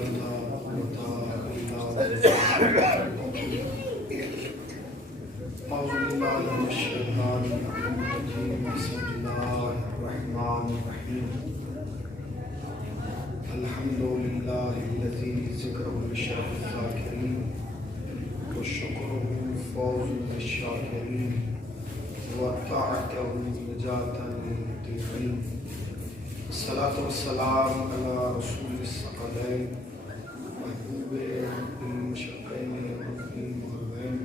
الحمدللہ الذی ذکرہ للشرف الذاکرین وشکرہ فوز للشاکرین وطاعتہ نجاة للمطیعین الصلاة والسلام علی رسول الثقلین محبوب المشرقین والمغربین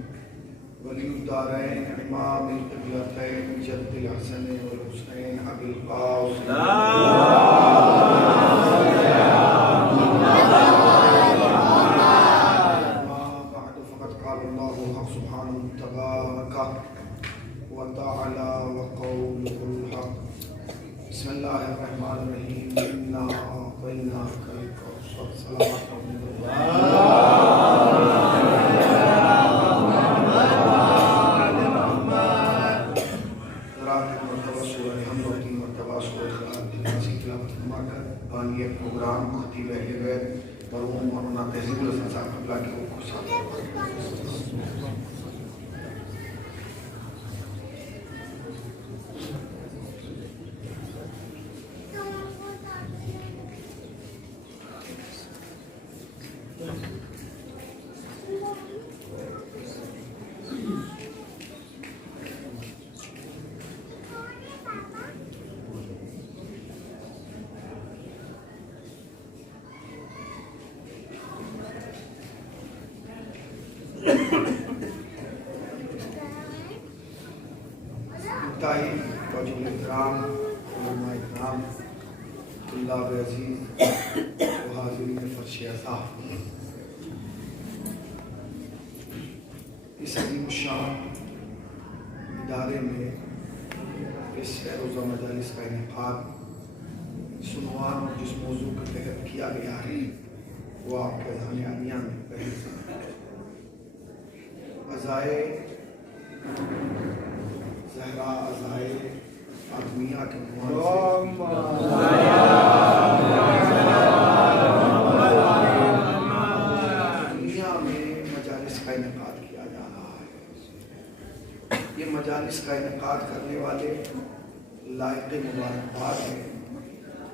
ولی الدارین امام القبلتین جد الحسن والحسین ابی القاسم بسم اللہ الرحمن الرحیم انا اعطیناک الکوثر صلوات یہ پروگرام خطیب اہل بیت مرحوم مولانا تہذیب الحسن صاحب قبلہ کے اوپر ساتھ انتہائی واجب احترام علماء اکرام طلاب عزیز و حاضرین فرش عزا، اس عظیم الشان ادارے میں اس روزہ مجالس کا انعقاد عنوان جس موضوع کے تحت کیا گیا ہے وہ آپ کے اذہان عالیہ میں پہلے سے عزائے زہرا عزائے فاطمیہ کے عنوان سے دنیا میں مجالس کا انعقاد کیا جا رہا ہے۔ یہ مجالس کا انعقاد کرنے والے لائق مبارکباد ہیں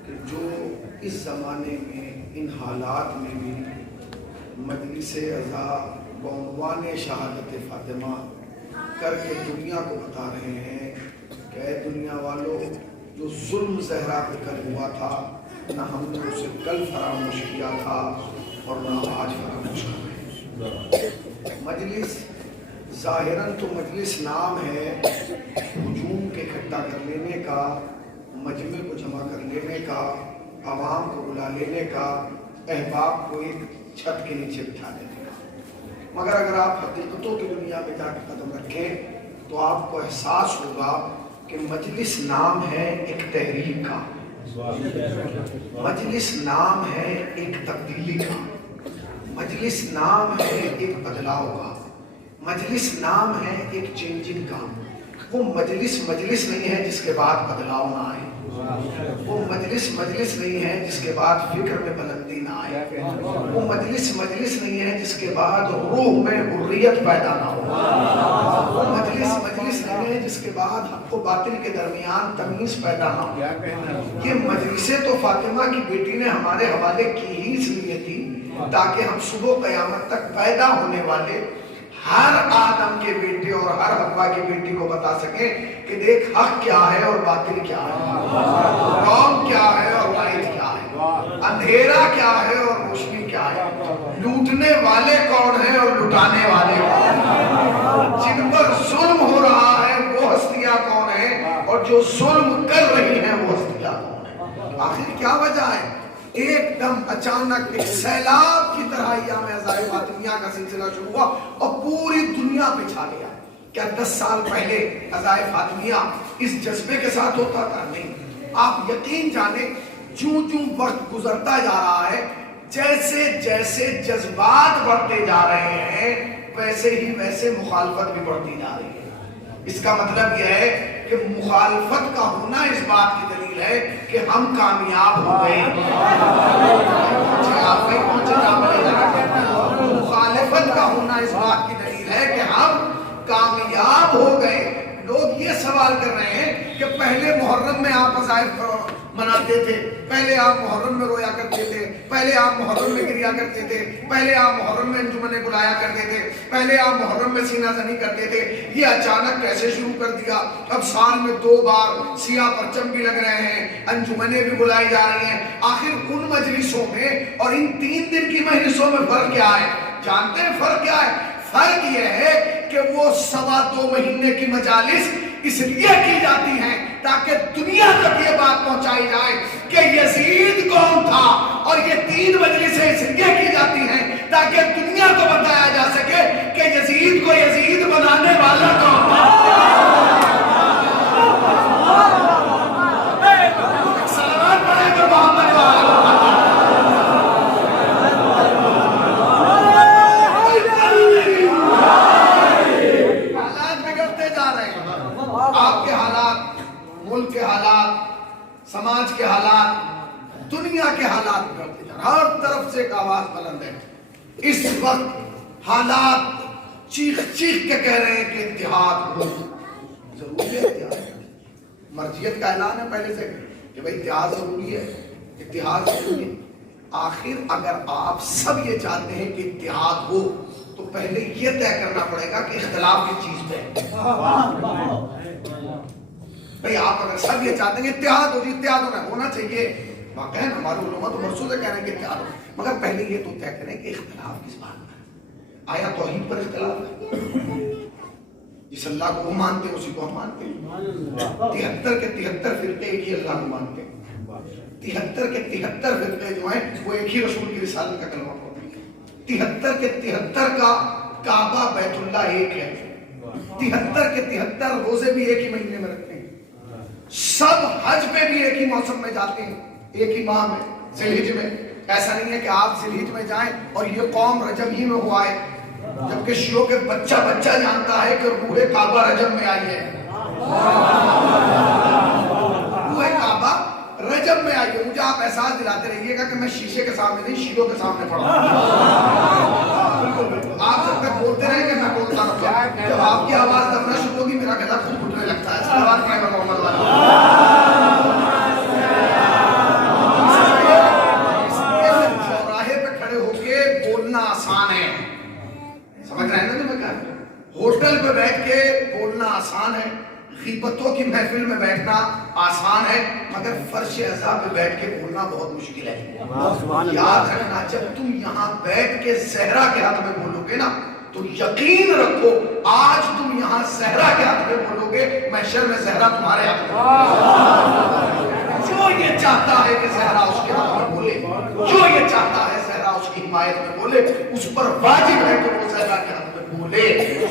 کہ جو اس زمانے میں ان حالات میں بھی مجلس عزا بعنوان شہادت فاطمہ کر کے دنیا کو بتا رہے ہیں کہ اے دنیا والوں، جو ظلم زہرا پہ کل ہوا تھا نہ ہم نے اسے کل فراموش کیا تھا اور نہ آج فراموش کر رہے ہیں۔ مجلس ظاہراً تو مجلس نام ہے ہجوم کے اکٹھا کر لینے کا، مجمع کو جمع کر لینے کا، عوام کو بلا لینے کا، احباب کو ایک چھت کے نیچے بٹھا دینے کا، مگر اگر آپ حقیقتوں کی دنیا میں جا کے قدم رکھیں تو آپ کو احساس ہوگا کہ مجلس نام ہے ایک تحریک کا، مجلس نام ہے ایک تبدیلی کا، مجلس نام ہے ایک بدلاؤ کا، مجلس نام ہے ایک چینجنگ کا۔ وہ مجلس نہیں ہے جس کے بعد بدلاؤ نہ آئے، وہ مجلس نہیں ہے جس کے بعد فکر میں بلندی نہ آئے، وہ مجلس نہیں ہے جس کے بعد روح میں حریت پیدا نہ ہو، وہ مجلس نہیں ہے جس کے بعد حق و باطل کے درمیان تمیز پیدا نہ ہو۔ یہ مجلسیں تو فاطمہ کی بیٹی نے ہمارے حوالے کی ہی اس لیے تھی تاکہ ہم صبح قیامت تک پیدا ہونے والے ہر آدم کے بیٹے اور ہر حوا کی بیٹی کو بتا سکیں کہ دیکھ حق کیا ہے اور باطل کیا ہے، رونگ کیا ہے اور لائٹ کیا ہے، اندھیرا کیا ہے اور روشنی کیا ہے، لوٹنے والے کون ہیں اور لٹانے والے کون ہیں، جن پر ظلم ہو رہا ہے وہ ہستیاں کون ہیں اور جو ظلم کر رہی ہیں وہ ہستیاں کون ہیں۔ آخر کیا وجہ ہے؟ ایک دم اچانک ایک سیلاب کی طرح ایام عزائے فاطمیہ کا سلسلہ شروع ہوا اور پوری دنیا پہ چھا گیا۔ کیا 10 سال پہلے عزائے فاطمیہ اس جذبے کے ساتھ ہوتا تھا؟ نہیں۔ آپ یقین جانیں جوں وقت گزرتا جا رہا ہے، جیسے جیسے جذبات بڑھتے جا رہے ہیں ویسے مخالفت بھی بڑھتی جا رہی ہے۔ اس کا مطلب یہ ہے کہ مخالفت کا ہونا اس بات کی دلیل ہے کہ ہم کامیاب ہو گئے۔ آپ نہیں پہنچے سوال کر رہے ہیں کہ پہلے محرم میں آپ عزائف مناتے تھے، پہلے آپ محرم میں رویا کرتے تھے، پہلے آپ محرم میں گریا کرتے تھے، پہلے آپ محرم میں انجمنیں بلایا کرتے تھے، پہلے آپ محرم میں سینہ زنی کرتے تھے، یہ اچانک کیسے شروع کر دیا؟ اب سال میں 2 بار سیاہ پرچم بھی لگ رہے ہیں، انجمنیں بھی بلائی جا رہی ہیں، آخر ان مجلسوں میں اور ان 3 دن کی مجلسوں میں فرق کیا ہے؟ جانتے ہیں فرق کیا ہے؟ فرق یہ ہے کہ وہ 2.25 مہینے کی مجالس اس لیے کی جاتی ہیں تاکہ دنیا تک یہ بات پہنچائی جائے کہ یزید کون تھا، اور یہ 3 مجلسیں اس لیے کی جاتی ہیں تاکہ دنیا کو بتایا جا سکے کہ یزید کو یزید بنانے والا کون تھا۔ سلام علیکم محمد وعلیکم۔ آپ کے حالات، ملک کے حالات، سماج کے حالات، دنیا کے حالات بگڑتے جا رہے ہیں، ہر طرف سے ایک آواز بلند ہے۔ اس وقت حالات چیخ چیخ کے کہہ رہے ہیں کہ اتحاد ہو، ضروری ہے اتحاد، مرجعیت کا اعلان ہے پہلے سے کہ بھائی اتحاد ضروری ہے، اتحاد ضروری ہے۔ آخر اگر آپ سب یہ چاہتے ہیں کہ اتحاد ہو تو پہلے یہ طے کرنا پڑے گا کہ اختلاف کی چیز پہ بھئی آپ اگر سب یہ چاہتے ہیں اتحاد ہو، اتحاد ہونا چاہیے، واقعہ ہمارے علماء تو برسوں سے کہہ رہے ہیں کہ اتحاد ہو، مگر پہلے یہ تو طے کریں کہ اختلاف کس بات پر؟ آیا توحید پر اختلاف ہے؟ جس اللہ کو وہ مانتے ہیں اسی کو ہم مانتے ہیں۔ 73 کے 73 فرقے ایک ہی اللہ کو مانتے ہیں، 73 کے 73 فرقے جو ہیں وہ ایک ہی رسول کی رسالت کا کلمہ پڑھتے ہیں، 73 کے 73 کا کعبہ بیت اللہ ایک ہے، 73 کے 73 روزے بھی ایک ہی مہینے میں رکھتے ہیں، سب حج پہ بھی ایک ہی موسم میں جاتے ہیں، ایک ہی ماہ میں، ذی الحج میں۔ ایسا نہیں ہے کہ آپ ذی الحج میں جائیں اور یہ قوم رجب ہی میں ہوا ہے، جبکہ شیعوں کے بچہ جانتا ہے کہ روح کعبہ رجب میں آئی ہے، روح کعبہ رجب میں آئی ہے۔ مجھے آپ احساس دلاتے رہیے گا کہ میں شیشے کے سامنے نہیں، شیعوں کے سامنے پڑھا ہوں۔ آپ جب تک بولتے رہیں کہ میں بولتا رہوں، جب آپ کی آواز دبنا شروع ہوگی میرا گلا خود گھٹنے لگتا ہے۔ صلوات پڑھیں محمد والا۔ چوراہے پہ کھڑے ہو کے بولنا آسان ہے، سمجھ رہے ہیں نا جو میں کہہ رہا ہوں؟ ہوٹل پہ بیٹھ کے بولنا آسان ہے، غیبتوں کی محفل میں بیٹھنا آسان ہے، مگر فرش عزا پہ بیٹھ کے بولنا بہت مشکل ہے۔ یاد رکھنا جب تم یہاں بیٹھ کے زہرا کے حق میں بولو گے نا تو یقین رکھو آج تم یہاں زہرا کے حق میں بولو گے، محشر میں زہرا تمہارے حق میں۔ جو یہ چاہتا ہے کہ زہرا اس کے حق میں بولے، جو یہ چاہتا ہے زہرا اس کی حمایت میں بولے، اس پر واجب ہے کہ وہ زہرا کے حق میں بولے،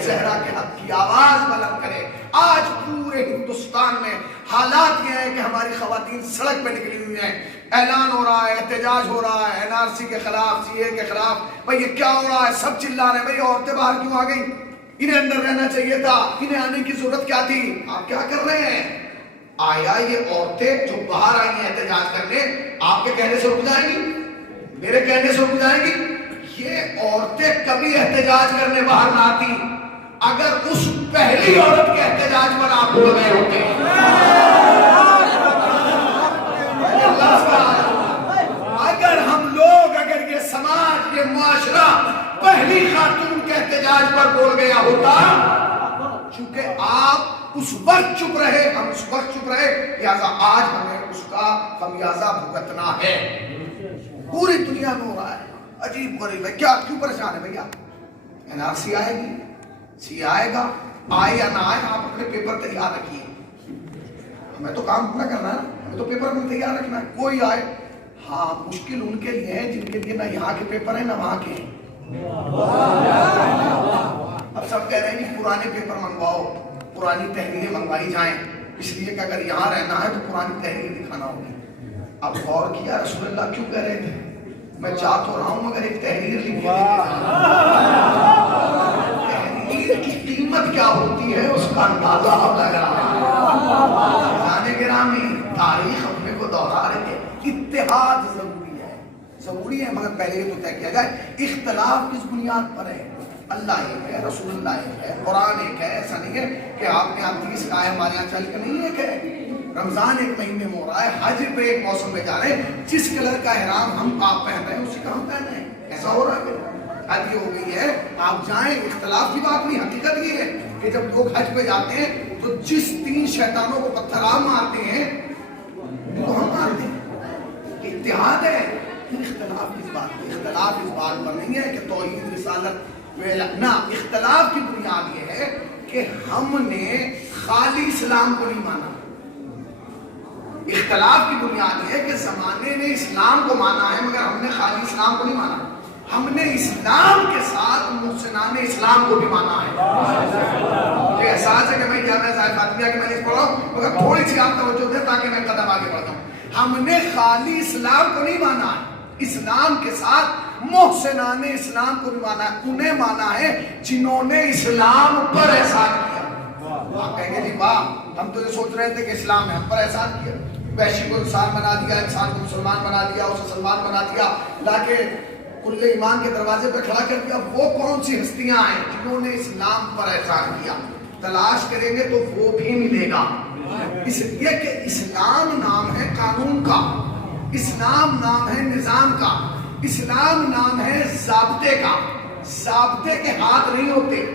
زہرا کے حق کی آواز بلند کرے۔ آج پورے ہندوستان میں حالات یہ ہیں کہ ہماری خواتین سڑک پہ نکلی ہوئی ہیں، اعلان ہو رہا ہے، احتجاج ہو رہا ہے NRC کے خلاف، CA کے خلاف، بھئی یہ کیا ہو رہا ہے؟ سب چلا رہے ہیں بھئی عورتیں باہر کیوں آ گئیں؟ انہیں اندر رہنا چاہیے تھا، انہیں آنے کی ضرورت کیا تھی؟ آپ کیا کر رہے ہیں؟ آیا یہ عورتیں جو باہر آئی ہیں احتجاج کرنے آپ کے کہنے سے رک جائیں گی؟ میرے کہنے سے رک جائیں گی؟ یہ عورتیں کبھی احتجاج کرنے باہر نہ آتی اگر اس پہلی عورت کے احتجاج پر آپ ہو گئے ہوتے ہیں۔ اگر ہم لوگ، اگر یہ سماج، یہ معاشرہ پہلی خاتون کے احتجاج پر بول گیا ہوتا، چونکہ آپ اس وقت چپ رہے، ہم اس وقت چپ رہے، لہذا آج ہمیں اس کا خمیازہ بھگتنا ہے۔ پوری دنیا میں ہو رہا ہے، عجیب غریب ہے، کیا کیوں پریشان ہے بھیا؟ NRC آئے گی، CA آئے گا، آئے یا نہ آئے، آپ اپنے پیپر تیار رکھیے، ہمیں تو کام پورا کرنا ہے، ہمیں تو پیپر میں تیار رکھنا ہے، کوئی آئے۔ ہاں مشکل ان کے لیے ہے جن کے لیے نہ یہاں کے پیپر ہیں نہ وہاں کے ہیں۔ اب سب کہہ رہے ہیں کہ پرانے پیپر منگواؤ، پرانی تحریریں منگوائی جائیں، اس لیے کہ اگر یہاں رہنا ہے تو پرانی تحریر دکھانا ہوگی۔ اب غور کیا رسول اللہ کیوں کہہ رہے تھے؟ میں چاہ تو رہا ہوں مگر ایک تحریر لکھ کے تحریر کی قیمت کیا ہوتی ہے اس کا اندازہ اب لگ رہا ہے۔ جانے گرامی تاریخ اپنے کو دوہرا رہے ہیں، اتحاد ضروری ہے، ضروری ہے، مگر پہلے یہ تو طے کیا جائے اختلاف کس بنیاد پر ہے؟ اللہ ایک ہے، رسول اللہ ایک ہے، قرآن ایک ہے. ایسا نہیں ہے کہ آپ کے یہاں 30 کا ہے ہمارے یہاں 40 کا نہیں. ایک ہے. رمضان ایک مہینے میں ہو رہا ہے، حج پہ ایک موسم میں جا رہے ہیں. جس کلر کا احرام ہم آپ پہن رہے ہیں اسی کا ہم پہن رہے ہیں. ایسا ہو رہا ہے. حج یہ ہو گئی ہے آپ جائیں، اختلاف کی بات نہیں. حقیقت یہ ہے کہ جب لوگ حج پہ جاتے ہیں تو جس 3 شیطانوں کو پتھر آپ مارتے ہیں وہ ہم مارتے ہیں. اتحاد ہے. اختلاف اس بات پر نہیں ہے کہ توحید رسالت نہ. اختلاف کی بنیاد یہ ہے کہ ہم نے خالی اسلام کو نہیں مانا. اختلاف کی بنیاد یہ ہے کہ زمانے نے اسلام کو مانا ہے مگر ہم نے خالی اسلام کو نہیں مانا. ہم نے اسلام کے ساتھ محسنان اسلام کو بھی مانا ہے. مجھے احساس ہے کہ میں جامعہ صاحب فاطمیہ کی میں نے پڑھا ہوں مگر تھوڑی سی آپ توجہ دیں تاکہ میں قدم آگے بڑھتا ہوں. ہم نے خالی اسلام کو نہیں مانا ہے، اسلام کے ساتھ محسنان اسلام کو بھی مانا ہے. انہیں مانا ہے جنہوں نے اسلام پر احسان کیا. آپ کہیں گے جی واہ، ہم تو یہ سوچ رہے تھے کہ اسلام ہے، ہم پر احسان کیا. وحشی کو انسان بنا دیا، انسان کو مسلمان بنا دیا، اسے سلمان بنا دیا، لا کے کل ایمان کے دروازے پہ کھڑا کر دیا. وہ کون سی ہستیاں ہیں جنہوں نے اسلام پر احسان کیا؟ تلاش کریں گے تو وہ بھی ملے گا. اس لیے کہ اسلام نام ہے قانون کا، اسلام نام ہے نظام کا، اسلام نام ہے ضابطے کا. ضابطے کے ہاتھ نہیں ہوتے،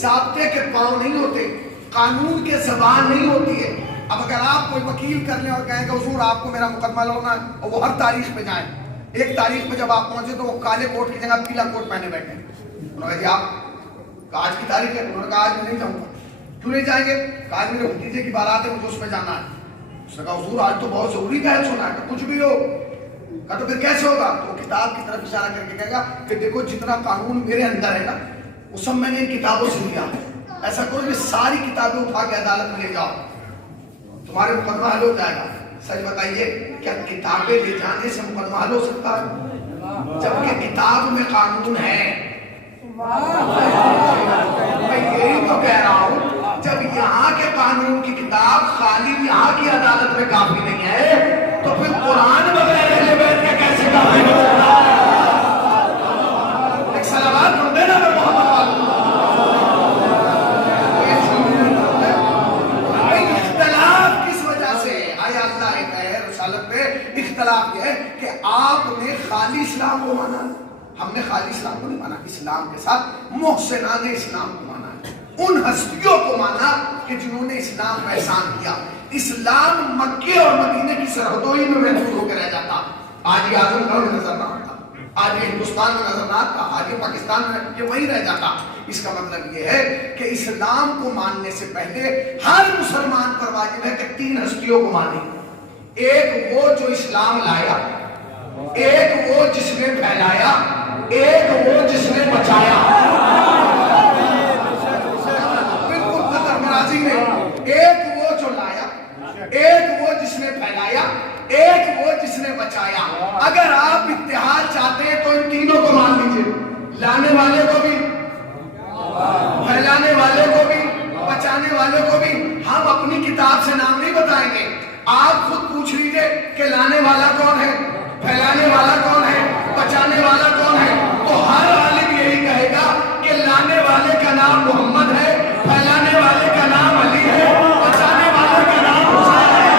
ضابطے کے پاؤں نہیں ہوتے، قانون کے زبان نہیں ہوتی ہے. اب اگر آپ کوئی وکیل کر لیں اور کہیں کہ حضور آپ کو میرا مقدمہ لڑنا ہے اور وہ ہر تاریخ پہ جائیں، ایک تاریخ پہ جب آپ پہنچے تو وہ کالے کوٹ کی جگہ پیلا کوٹ پہنے بیٹھے. انہوں نے کہا جی آپ آج کی تاریخ ہے. انہوں نے کہا آج میں نہیں جاؤں گا. کیوں نہیں جائیں گے؟ کہا آج میرے بھتیجے کی بارات ہے، مجھے اس میں جانا ہے. اس نے کہا حضور آج تو بہت ضروری بحث ہونا ہے. کچھ بھی ہو. کہا تو پھر کیسے ہوگا؟ تو وہ کتاب کی طرف اشارہ کر کے کہے گا کہ دیکھو جتنا قانون میرے اندر ہے نا وہ سب میں نے ان کتابوں سے لیا. ایسا کوئی بھی ساری کتابیں اٹھا کے عدالت میں لے جاؤ، تمہارے مقدمہ حل ہو جائے گا. سچ بتائیے کیا کتابیں لے جانے سے مقدمہ حل ہو سکتا ہے؟ جبکہ کتاب میں قانون ہے. میں یہی تو کہہ رہا ہوں جب یہاں کے قانون کی کتاب خالی یہاں کی عدالت میں کافی نہیں ہے تو پھر قرآن بغیر اہل بیت کے کیسے کافی ہو سکتا ہے؟ ایک صلوات پڑھ دینا میں محمد اختلاف یہ ہے کہ آپ نے خالی اسلام کو مانا، ہم نے خالی اسلام کو نہیں مانا. اسلام کے ساتھ محسنان اسلام کو مانا ہے. ان ہستیوں کو مانا کہ جنہوں نے اسلام کا احسان کیا. اسلام مکے اور مدینے کی سرحدوں ہی میں محدود ہو کے رہ جاتا. آج یہ اعظم گڑھ میں نظر نہ آتا، آج یہ ہندوستان میں نظر نہ آتا، آج یہ پاکستان میں یہ وہی رہ جاتا. اس کا مطلب یہ ہے کہ اسلام کو ماننے سے پہلے ہر مسلمان پر واجب ہے کہ 3 ہستیوں کو مانے. ایک وہ جو اسلام لایا، ایک وہ جس نے پھیلایا، ایک وہ جس نے بچایا. بالکل قطر مرازی نے ایک وہ جو لایا، ایک وہ جس نے پھیلایا، ایک وہ جس نے بچایا. اگر آپ اتحاد چاہتے ہیں تو ان تینوں کو مان لیجئے، لانے والے کو بھی، پھیلانے والے کو بھی، بچانے والے کو بھی. ہم اپنی کتاب سے نام نہیں بتائیں گے. آپ خود پوچھ لیجئے کہ لانے والا کون ہے، پھیلانے والا کون ہے، بچانے والا کون ہے. تو ہر عالم یہی کہے گا کہ لانے والے کا نام محمد ہے، پھیلانے والے کا نام علی ہے، بچانے والے کا نام حسین ہے.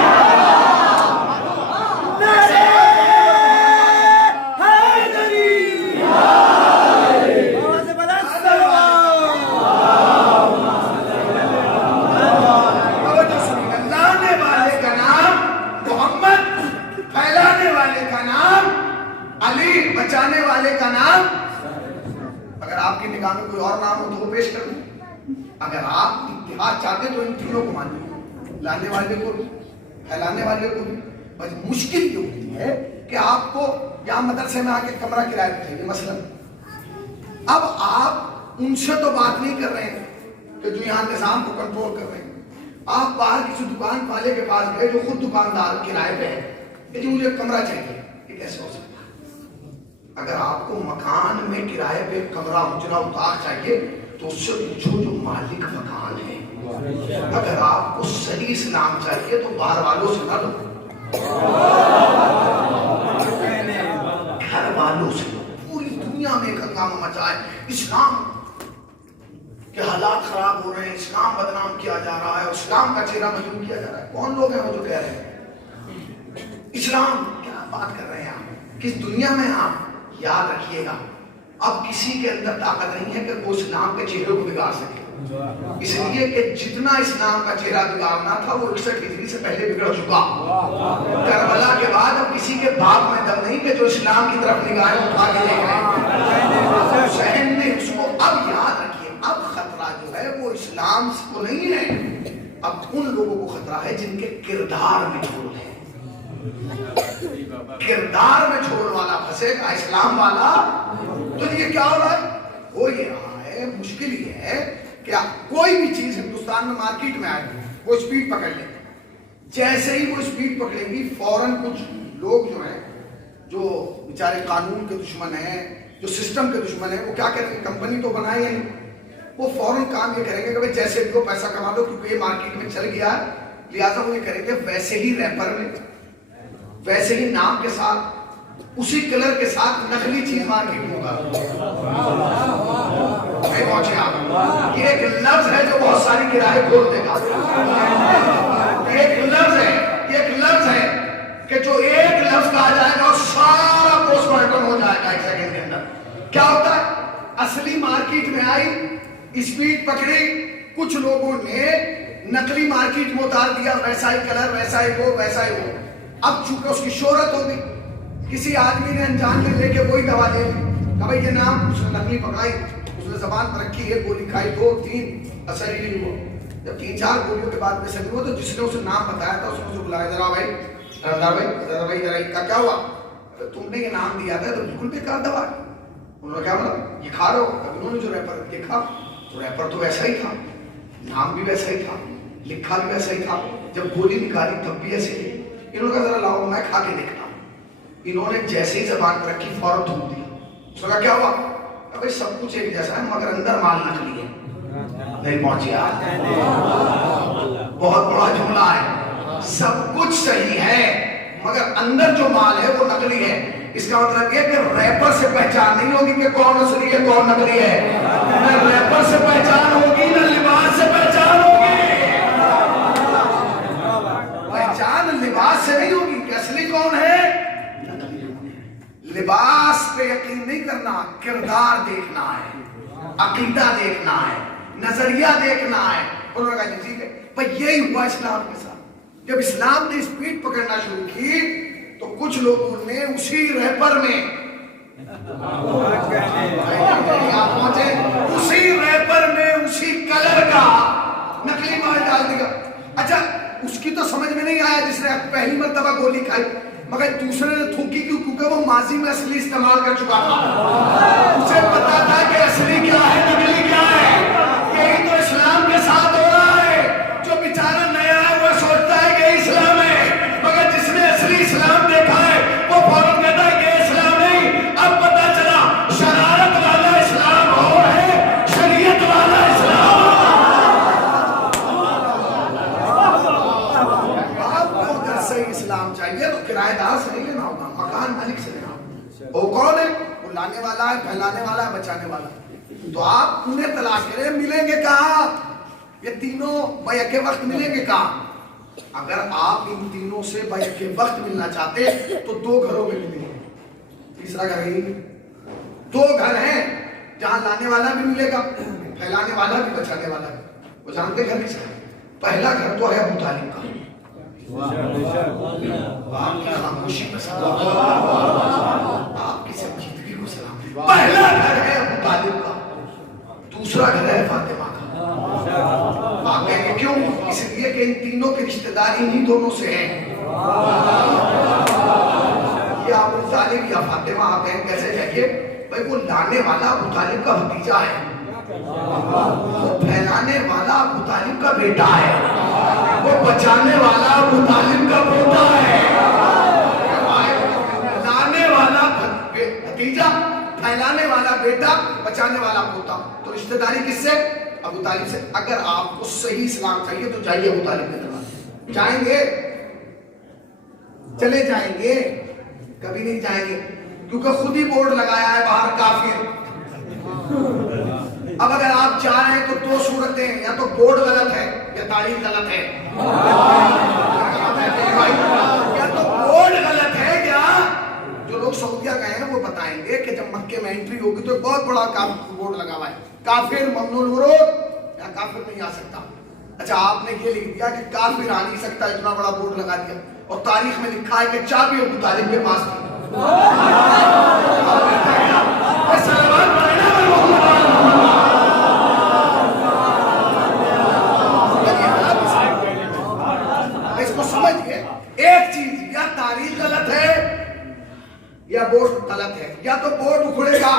بچانے والے کا نام، اگر آپ کی نگاہ میں کوئی اور نام ہو تو وہ پیش کر دیں. اگر آپ اتحاد چاہتے تو ان تینوں کو مان لیں، لانے والے کو بھی، پھیلانے والے کو بھی. بس مشکل یہ ہوتی ہے کہ آپ کو یہاں مدرسے میں آ کے کمرہ کرایہ پہ چاہیے مثلا. اب آپ ان سے تو بات نہیں کر رہے ہیں کہ جو یہاں نظام کو کنٹرول کر رہے ہیں. آپ باہر کسی دکان والے کے پاس گئے جو خود دکاندار کرایہ پہ ہے کہ جی مجھے کمرہ چاہیے. یہ کیسے ہو سکتا ہے؟ اگر آپ کو مکان میں کرائے پہ کمرہ اجرا اتار چاہیے تو اس سے پوچھو جو مالک مکان ہے. اگر آپ کو صحیح اسلام چاہیے تو باہر والوں سے نہ لو، گھر والوں سے لو. پوری دنیا میں ایک ہنگامہ مچا ہے. اسلام کہ حالات خراب ہو رہے ہیں، اسلام بدنام کیا جا رہا ہے اور اسلام کا چہرہ مجروح کیا جا رہا ہے. کون لوگ ہیں وہ جو کہہ رہے ہیں اسلام؟ کیا بات کر رہے ہیں آپ؟ کس دنیا میں آپ؟ یاد رکھیے گا اب کسی کے اندر طاقت نہیں ہے کہ وہ اسلام کے چہرے کو بگاڑ سکے، اس لیے کہ جتنا اسلام کا چہرہ بگاڑنا تھا وہ 61 ہجری سے پہلے بگڑ چکا. کربلا کے بعد اب کسی کے باپ میں دم نہیں کہ جو اسلام کی طرف نگاہیں اٹھا کے دیکھ رہے ہیں. حسین نے اس کو اب یاد رکھیے، اب خطرہ جو ہے وہ اسلام کو نہیں ہے، اب ان لوگوں کو خطرہ ہے جن کے کردار میں جھوٹ ہے. کردار میں جھوٹ والا پھنسے گا، اسلام والا. تو یہ کیا ہو رہا ہے؟ وہ یہ رہا ہے، مشکل یہ ہے کہ کوئی بھی چیز ہندوستان میں مارکیٹ میں آئے وہ اسپیڈ پکڑ لے، جیسے ہی وہ اسپیڈ پکڑے گی فوراً کچھ لوگ جو ہیں جو بیچارے قانون کے دشمن ہیں، جو سسٹم کے دشمن ہیں، وہ کیا کریں گے؟ کمپنی تو بنائے ہیں، وہ فوراً کام یہ کریں گے کہ جیسے بھی وہ پیسہ کما دو کیونکہ یہ مارکیٹ میں چل گیا ہے، لہٰذا وہ یہ کریں گے ویسے ہی ریپر میں، ویسے ہی نام کے ساتھ، اسی کلر کے ساتھ نقلی چیز مارکیٹ میں ہوگا. نہیں پہنچے آپ؟ یہ ایک لفظ ہے جو بہت ساری کرائے کھول دے گا. ایک لفظ ہے، یہ ایک لفظ ہے کہ جو ایک لفظ کہا جائے گا اور سارا پوسٹ مارٹم ہو جائے گا 1 سیکنڈ کے اندر. کیا ہوتا ہے؟ اصلی مارکیٹ میں آئی، اسپیڈ پکڑی، کچھ لوگوں نے نقلی مارکیٹ میں اتار دیا، ویسا ہی کلر، ویسا ہی وہ، ویسا ہی وہ. اب چونکہ اس کی شہرت ہو گئی، کسی آدمی نے انجان لے کے وہی دوا لے لی، کہ بھائی یہ نام، اس نے نقلی پکڑائی، اس نے زبان پر رکھی، ایک گولی کھائی، 2 3 اثر ہی نہیں ہوا. جب 3 4 گولیوں کے بعد میں اثر نہیں ہوا تو جس نے اسے نام بتایا تھا اس نے اسے بلایا، ذرا بھائی ذرا کیا ہوا؟ تم نے یہ نام دیا تھا تو بالکل بیکار دوا ہے. انہوں نے کیا بولا؟ یہ کھا رہے ہو؟ اب انہوں نے جو ریپر دیکھا تو ریپر تو ویسا ہی تھا، نام بھی ویسا ہی تھا، لکھا بھی ویسا ہی تھا، جب گولی نکالی تب بھی ایسے ہی. انہوں نے کہا ذرا لاؤ میں کھا کے دیکھتا ہوں. انہوں نے جیسے ہی زبان پر رکھی فوراً تھوک دیا. اس نے کہا کیا ہوا؟ کہ بھائی سب کچھ ایک جیسا ہے مگر اندر مال نکلی ہے. نہیں پہنچی آپ؟ بہت بڑا جملہ ہے. سب کچھ صحیح ہے مگر اندر جو مال ہے وہ نقلی ہے. اس کا مطلب یہ کہ ریپر سے پہچان نہیں ہوگی کہ کون اصلی ہے کون نقلی ہے. نہ ریپر سے پہچان ہوگی نہ لباس سے پہچان ہوگی. پہچان لباس سے نہیں ہوگی کہ اصلی کون ہے. لباس پہ یقین نہیں کرنا، کردار دیکھنا ہے، عقیدہ دیکھنا ہے، نظریہ دیکھنا ہے. انہوں نے کہا ٹھیک ہے. پر یہی ہوا اسلام کے ساتھ. جب اسلام نے اسپیڈ پکڑنا شروع کی تو کچھ لوگوں نے اسی ریپر میں اسی ریپر میں اسی کلر کا نقلی مال ڈال دیا. اچھا اس کی تو سمجھ میں نہیں آیا جس نے پہلی مرتبہ گولی کھائی، مگر دوسرے نے تھوکی کیوں؟ کیونکہ وہ ماضی میں اصلی استعمال کر چکا تھا. اسے پتا تھا کہ اصلی کیا ہے نقلی کیا ہے. یہی تو اسلام کے ساتھ ہو رہا ہے. جو بیچارہ نیا ہے وہ سوچتا ہے کہ اسلام ہے، مگر جس نے اصلی اسلام دیکھا ہے وہ فوراً کہتا ہے کہ اسلام نہیں. اب پتا چلا شرارت والا اسلام اور ہے، شریعت والا اسلام. اسلام چاہیے تو کرایہ دار سے نہیں لینا ہوگا، مکان مالک سے لینا ہوگا. وہ کون ہے؟ وہ لانے والا ہے، پھیلانے والا ہے، بچانے والا ہے. تو آپ انہیں تلاش کریں. ملیں گے کہاں؟ یہ تینوں بیک وقت ملیں گے کہاں؟ اگر آپ ان تینوں سے بیک وقت ملنا چاہتے تو 2 گھروں میں ملیں گے. تیسرا گھر ہی 2 گھر ہیں جہاں لانے والا بھی ملے گا، پھیلانے والا بھی، بچانے والا بھی. وہ جانتے گھر کس کا؟ پہلا گھر تو ہے ابو طالب کا. آپ کی خاموشی کا سلام، آپ کی سنجیدگی کو سلام. پہلا گھر ہے ابو طالب کا، دوسرا گھر ہے فاطمہ کا. آپ کہیں گے کیوں؟ اس لیے کہ ان تینوں کے رشتہ دار انہی دونوں سے ہیں. یا ابو طالب یا فاطمہ. آپ کہیں کیسے چاہیے؟ بھائی وہ لانے والا ابو طالب کا بھتیجا ہے، وہ پھیلانے والا ابو طالب کا بیٹا ہے، وہ بچانے والا ابو طالب کا پوتا ہے. لانے والا بھتیجا، پھیلانے والا بیٹا، بچانے والا پوتا. تو رشتہ داری کس سے؟ ابو طالب سے. اگر آپ کو صحیح اسلام چاہیے تو جائیے ابو طالب کے طرف. جائیں گے؟ چلے جائیں گے؟ کبھی نہیں جائیں گے، کیونکہ خود ہی بورڈ لگایا ہے باہر کافر. اب اگر آپ چاہیں تو دو صورتیں، یا تو بورڈ غلط ہے یا تاریخ غلط ہے، یا تو بورڈ غلط ہے یا جو لوگ سعودیہ گئے ہیں وہ بتائیں گے کہ جب مکے میں انٹری ہوگی تو بہت بڑا بورڈ لگا ہوا ہے، کافر ممنوع الورود، یا کافر نہیں آ سکتا۔ اچھا آپ نے یہ لکھ دیا کہ کافر آ نہیں سکتا، اتنا بڑا بورڈ لگا دیا، اور تاریخ میں لکھا ہے کہ چابی ابو طالب کے پاس تھی۔ اس کو سمجھئے، ایک چیز یا تاریخ غلط ہے یا بورڈ غلط ہے، یا تو بورڈ اکھڑے گا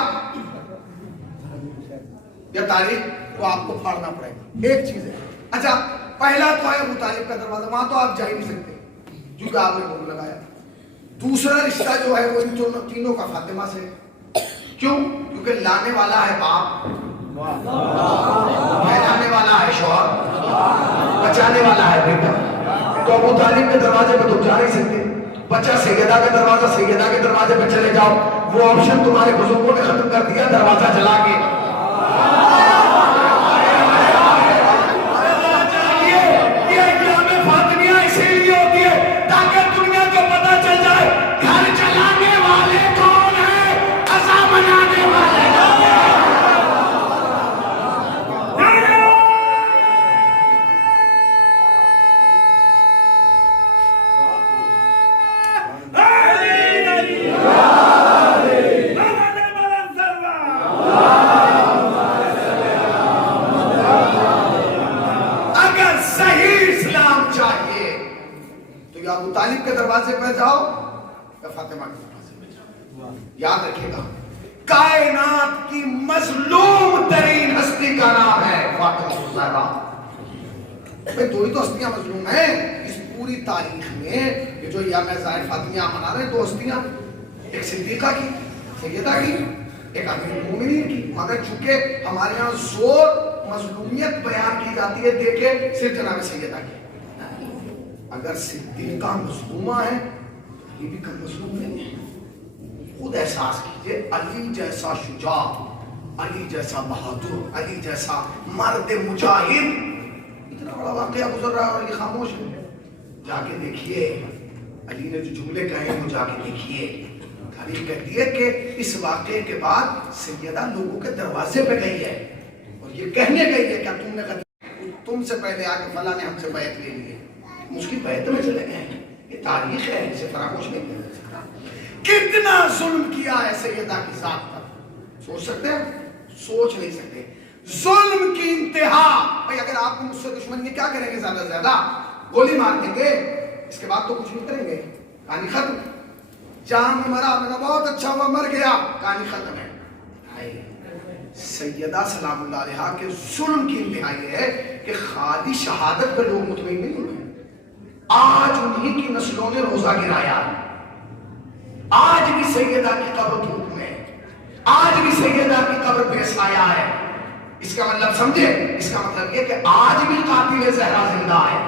یا تاریخ کو آپ کو پھاڑنا پڑے گا، ایک چیز ہے۔ اچھا پہلا تو ہے ابو طالب کا دروازہ، وہاں تو آپ جا ہی نہیں سکتے کیونکہ آپ نے بورڈ لگایا۔ دوسرا رشتہ جو ہے وہ ان تینوں کا فاطمہ سے، کیوں؟ کیونکہ لانے والا ہے باپ، پھیلانے والا ہے شوہر، بچانے والا ہے بیٹا۔ تو ابو طالب کے دروازے پہ تم جا نہیں سکتے، بچہ سیدہ کے دروازہ، سیدہ کے دروازے پہ چلے جاؤ، وہ آپشن تمہارے بزرگوں نے ختم کر دیا دروازہ جلا کے۔ ابو طالب کے دروازے پہ جاؤ یا فاطمہ کے دروازے پہ جاؤ، یاد رکھے گا کائنات کی مظلوم ترین ہستی کا نام ہے فاطمہ الزہرا۔ بھئی دو ہی تو ہستیاں مظلوم ہیں اس پوری تاریخ میں، یہ جو یا میں ظاہر فاطمیہ منا رہے ہیں، دو ہستیاں، ایک صدیقہ کی، سیدہ کی، ایک امیر المومنین کی، مگر چونکہ ہمارے یہاں زور مظلومیت بیان کی جاتی ہے دیکھے صرف جناب سیدہ کی۔ اگر صدیقہ مظلومہ ہے تو علی بھی کم مظلوم نہیں ہے۔ خود احساس کیجئے، علی جیسا شجاع، علی جیسا بہادر، علی جیسا مرد مجاہد، اتنا بڑا واقعہ گزر رہا ہے اور علی خاموش ہے۔ جا کے دیکھیے علی نے جو جملے کہے ہیں وہ جا کے دیکھیے۔ علی کہتی ہے کہ اس واقعے کے بعد سیدہ لوگوں کے دروازے پہ گئی ہے اور یہ کہنے گئی ہے کہ تم نے تم سے پہلے آ کے فلاں نے ہم سے بیعت لے لی ہے، اس کی بیعت میں چلے گئے ہیں، یہ تاریخ ہے، اسے فراموش نہیں کیا جا سکتا۔ کتنا ظلم کیا ہے سیدہ کی ذات پر، سوچ سکتے ہیں؟ سوچ نہیں سکتے۔ ظلم کی انتہا۔ بھئی اگر آپ کو مجھ سے دشمنی کیا کریں گے؟ زیادہ سے زیادہ گولی مار دیں گے، اس کے بعد تو کچھ نہیں کریں گے، کہانی ختم۔ جہاں میں مرا میں نے بہت اچھا ہوا، مر گیا، کہانی ختم ہے۔ سیدہ سلام اللہ علیہا کے ظلم کی انتہا یہ ہے کہ خالی شہادت پر لوگ مطمئن نہیں ہوئے۔ آج انہی کی نسلوں نے روزہ گرایا، آج بھی سیدہ کی قبر دھوپ میں، آج بھی سیدہ کی قبر پہ سایہ ہے۔ اس کا مطلب سمجھے؟ اس کا مطلب یہ کہ آج بھی قاتل زہرا زندہ ہے۔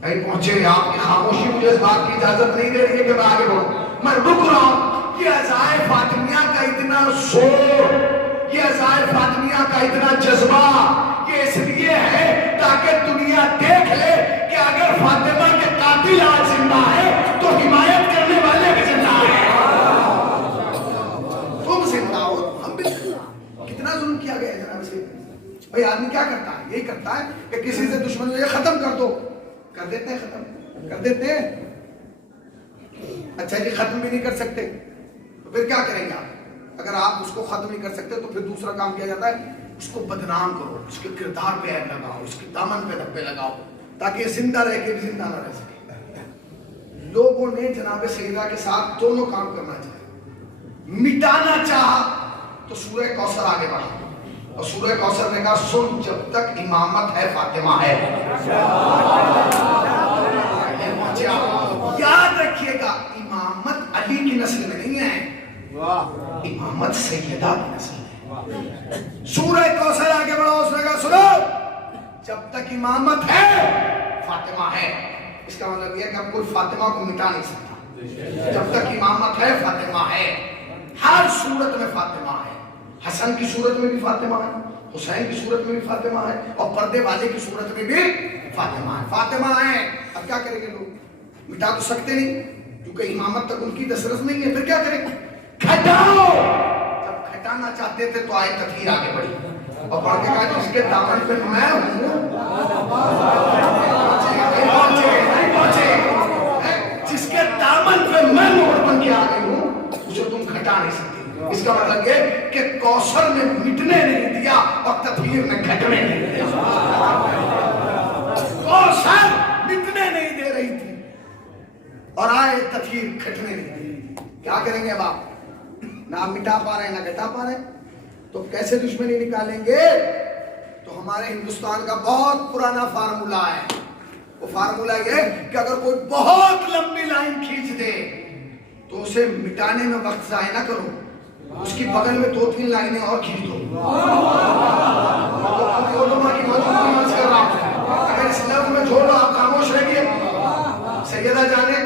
کہیں پہنچے آپ کی خاموشی مجھے اس بات کی اجازت نہیں دے رہی ہے کہ میں آگے بڑھوں، میں رک رہا ہوں۔ یہ عزائے فاطمیہ کا اتنا شور، یہ عزائے فاطمیہ کا اتنا جذبہ، یہ اس لیے ہے تاکہ دنیا دیکھ لے کہ اگر فاطمہ کے قاتل آج زندہ ہے تو حمایت کرنے والے بھی زندہ ہیں۔ تم زندہ ہو، ہم بھی زندہ۔ کتنا ظلم کیا گیا ہے جناب سے۔ بھئی آدمی کیا کرتا ہے؟ یہی کرتا ہے کہ کسی سے دشمنی ہو جائے ختم کر دو، کر دیتے ہیں، ختم کر دیتے ہیں۔ اچھا جی ختم بھی نہیں کر سکتے تو پھر کیا کریں گے آپ؟ اگر آپ اس کو ختم نہیں کر سکتے تو پھر دوسرا کام کیا جاتا ہے، اس کو بدنام کرو، اس کے کردار پہ عیب لگاؤ، اس کے دامن پہ دھبے لگاؤ تاکہ یہ زندہ رہ کے بھی زندہ نہ رہ سکے۔ لوگوں نے جناب سیدہ کے ساتھ دونوں کام کرنا چاہے۔ مٹانا چاہا تو سورہ کوثر آگے بڑھا، اور سورہ کوثر نے کہا سن جب تک امامت ہے فاطمہ ہے۔ یاد رکھیے گا امامت علی کی نسل میں نہیں ہے، امامت سیدہ کی نسل ہے۔ سورہ کوثر آگے بڑھا، اس نے کہا سنو جب تک امامت ہے فاطمہ ہے۔ اس کا مطلب یہ ہے کہ اب کوئی فاطمہ کو مٹا نہیں سکتا، جب تک امامت ہے فاطمہ ہے۔ ہر صورت میں فاطمہ ہے، حسن کی صورت میں بھی فاطمہ ہے، حسین کی صورت میں بھی فاطمہ ہے اور پردے والے کی صورت میں بھی فاطمہ ہے. فاطمہ ہے. اب کیا کریں گے لوگ؟ مٹا تو سکتے نہیں کیونکہ امامت تک ان کی دسترس نہیں ہے. پھر کیا کریں گے؟ کھٹاؤ. جب کھٹانا چاہتے تھے تو آئے تطہیر آگے بڑھی اور پڑھ کے کہا جس کے دامن پہ میں ہوں جس کے دامن پہ میں مہر بن کے آ گئی ہوں اسے تم کھٹا نہیں سکتے. اس کا مطلب یہ کہ کوثر نے مٹنے نہیں دیا اور تطہیر نے گھٹنے نہیں دیا. کوثر مٹنے نہیں دے رہی تھی اور آئے تطہیر گھٹنے نہیں دی. کیا کریں گے اب آپ؟ نہ آپ مٹا پا رہے ہیں نہ گھٹا پا رہے ہیں تو کیسے دشمنی نکالیں گے؟ تو ہمارے ہندوستان کا بہت پرانا فارمولا ہے. وہ فارمولا یہ کہ اگر کوئی بہت لمبی لائن کھینچ دے تو اسے مٹانے میں وقت ضائع نہ کرو, اس کی بغل میں 2-3 لائنیں اور کھینچ دو. اگر اس لفظ میں چھوڑو آپ خاموش رہیے. سیدہ جانے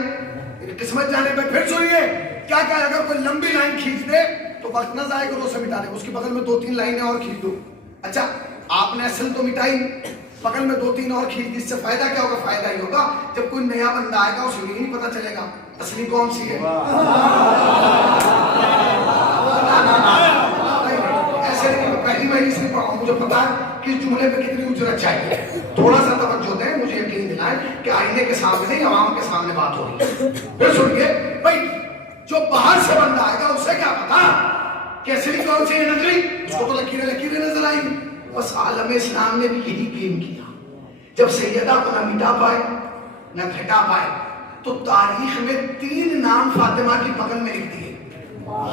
قسمت جانے پہ پھر سنیے کیا کہ اگر کوئی لمبی لائن کھینچ دے تو وقت نہ ضائع کرو, اسے مٹا دے, اس کی بغل میں 2-3 لائنیں اور کھینچ دو. اچھا آپ نے اصل تو مٹائی, بغل میں 2-3 اور کھینچ دی, اس سے فائدہ کیا ہوگا؟ فائدہ ہی ہوگا جب کوئی نیا بندہ آئے گا اسے یہ نہیں پتا چلے گا اصلی کون سی ہے. ایسے نہیں, پہلی میں اس لیے پڑھا ہوں, مجھے پتا ہے کہ اس جملے پہ کتنی اجرت چاہیے. تھوڑا سا توجہ دیں, مجھے یقین دلائیں کہ آئینے کے سامنے نہیں عوام کے سامنے بات ہو رہی ہے. پھر سنیے بھائی, جو باہر سے بندہ آئے گا اسے کیا پتا کہ اصلی کون سی ہے نقلی؟ اس کو تو لکیریں نظر آئیں. بس عالم اسلام نے بھی یہی گیم کیا. جب سیدہ کو نہ مٹا پائے نہ گھٹا پائے تو تاریخ میں 3 نام فاطمہ کی بغل میں لکھ دیے,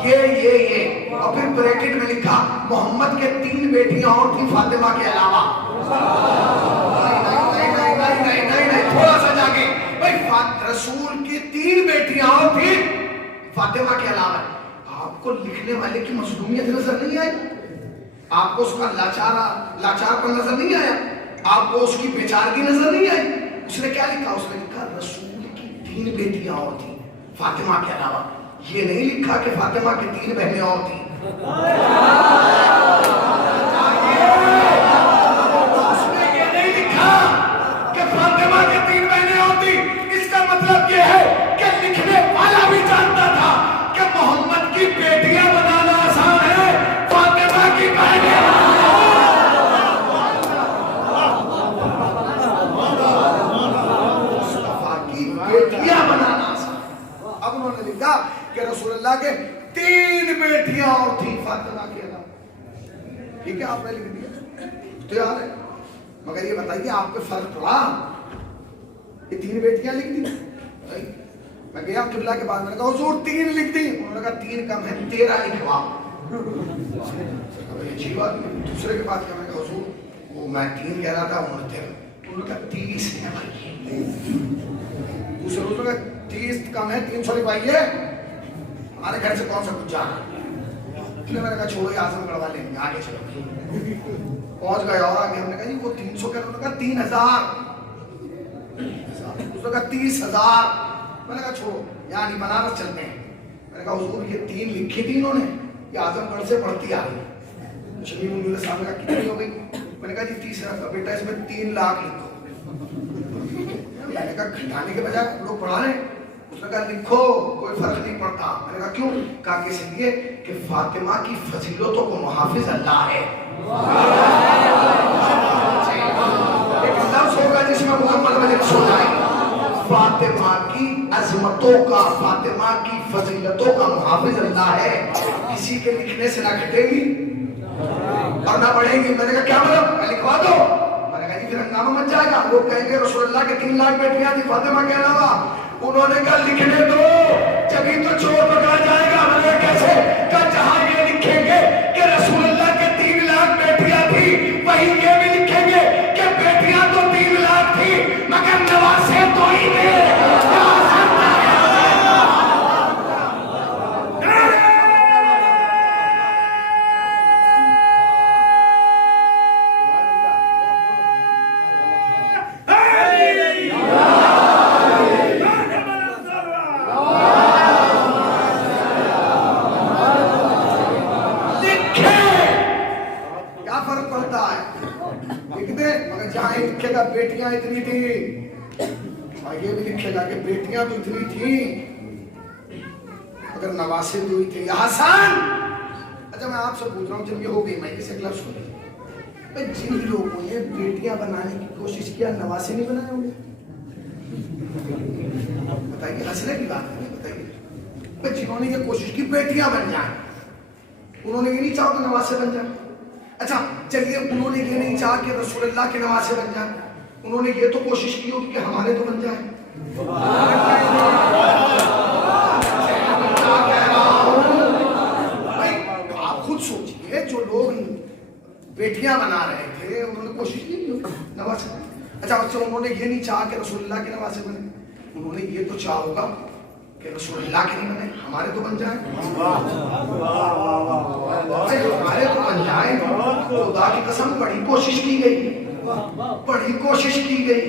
یہ اور پھر بریکٹ میں لکھا محمد کے 3 بیٹیاں اور تھیں فاطمہ کے علاوہ. نہیں, تھوڑا سا جاگے بھائی, رسول کی 3 بیٹیاں اور تھیں فاطمہ کے علاوہ. آپ کو لکھنے والے کی مظلومیت نظر نہیں آئی؟ آپ کو اس کا لاچار پر نظر نہیں آیا؟ آپ کو اس کی بیچارگی نظر نہیں آئی؟ اس نے کیا لکھا؟ اس نے لکھا رسول کی 3 بیٹیاں اور تھیں فاطمہ کے علاوہ. یہ نہیں لکھا کہ فاطمہ کی 3 بہنیں اور تھیں. اس نے یہ نہیں لکھا کہ فاطمہ کی 3 بہنیں اور تھیں. اس کا مطلب یہ ہے کہ لکھنے والا بھی جانتا تھا کہ محمد کی بیٹیاں بنانا آسان ہے, فاطمہ کی بہنیں بنانا آسان. اب انہوں نے لکھا کہ رسول اللہ کے 3 بیٹیاں اور تھیں فاطمہ کے علاوہ. ٹھیک ہے, آپ نے لکھ دیا تو یار ہے, مگر یہ بتائیے آپ پہ فرق پڑا؟ یہ 3 بیٹیاں لکھ دی. میں گیا قبلہ کے بعد, میں نے کہا حضور 3 لکھ دی. انہوں نے کہا 3 کم ہے, 13 لکھوا. عجیب آدمی. دوسرے کے پاس کیا, میں نے کہا حضور وہ میں 3 کہہ رہا تھا, انہوں نے کہا 30 ہے بھائی. دوسرے نے کہا 30 کم ہے, 300 لکھوائیے, ہمارے گھر سے کون سا کچھ جا رہا ہے. میں نے کہا چھوڑو یہ اعظم گڑھ والے ہیں, آگے چلو. پہنچ گئے اور آگے ہم نے کہا جی وہ 300 کہہ رہا, انہوں نے کہا 3000. اس نے کہا 30,000. میں نے کہا چھوڑو یہاں نہیں, بنارس چلتے ہیں. میں نے کہا حضور یہ 3 لکھی تھی انہوں نے, یہ اعظم گڑھ سے پڑھتی آ گئی. شمیع منیر صاحب نے کہا کتنی ہو گئی؟ میں نے کہا جی 30,000 کا بیٹا, اس میں 3 لاکھ لکھو. میں نے کہا گھٹانے کے بجائے لوگ پڑھا رہے ہیں. اس نے کہا لکھو کوئی فرق نہیں پڑتا. میں نے کہا کیوں؟ کہا کہ اس لیے کہ فاطمہ کی فضیلتوں کو محافظ اللہ ہے. ایک لفظ ہوگا جس میں محمد ملک سو جائے, فاطمہ کی عظمتوں کا, فاطمہ کی فضیلتوں کا محافظ اللہ ہے. کسی کے لکھنے سے نہ گھٹے گی اور نہ بڑھے گی. میں نے کہا کیا مطلب؟ میں لکھوا دو. میں نے کہا جی پھر ہنگامہ مچ جائے گا, لوگ کہیں گے رسول اللہ کے 3 لاکھ بیٹیاں تھی فاطمہ کے علاوہ. انہوں نے کہا لکھنے دو, جبھی تو چور پکڑا جائے گا. میں نے کہا کیسے؟ کہا جہاں یہ لکھیں گے کہ رسول اللہ کے 3 لاکھ بیٹیاں تھی, وہیں یہ بھی لکھیں گے کہ بیٹیاں تو 3 لاکھ تھی مگر نواسے تو ہی تھے. لکھے گا بیٹیاں اتنی تھی، اور یہ بھی لکھے گا کہ بیٹیاں تو اتنی تھی اگر نواسے بھی ہوئی تھے یا حسن۔ اچھا میں آپ سے پوچھ رہا ہوں، جب یہ ہو گئی میں کسی ایک لفظ سنی، جن لوگوں نے بیٹیاں بنانے کی کوشش کیا نواسے نہیں بنائے ہوں گے؟ بتائیے، ہنسنے کی بات نہیں، بتائیے جنہوں نے یہ کوشش کی بیٹیاں بن جائیں، انہوں نے یہ نہیں چاہا کہ نواسے بن جائیں؟ اچھا چلیے انہوں نے یہ نہیں چاہا کہ رسول اللہ کے نواسے بن جائیں، انہوں نے یہ تو کوشش کی ہوگی کہ ہمارے تو بن جائیں۔ آپ خود سوچئے، جو لوگ بیٹیاں بنا رہے تھے انہوں نے کوشش نہیں کی ہوگی نواسے بن۔ اچھا انہوں نے یہ نہیں چاہا کہ رسول اللہ کے نواسے بنے، انہوں نے یہ تو چاہا ہوگا کہ رسول اللہ کے نہیں بنے، ہمارے تو بن جائیں، ہمارے تو بن جائیں۔ خدا کی قسم بڑی کوشش کی گئی، بڑی کوشش کی گئی،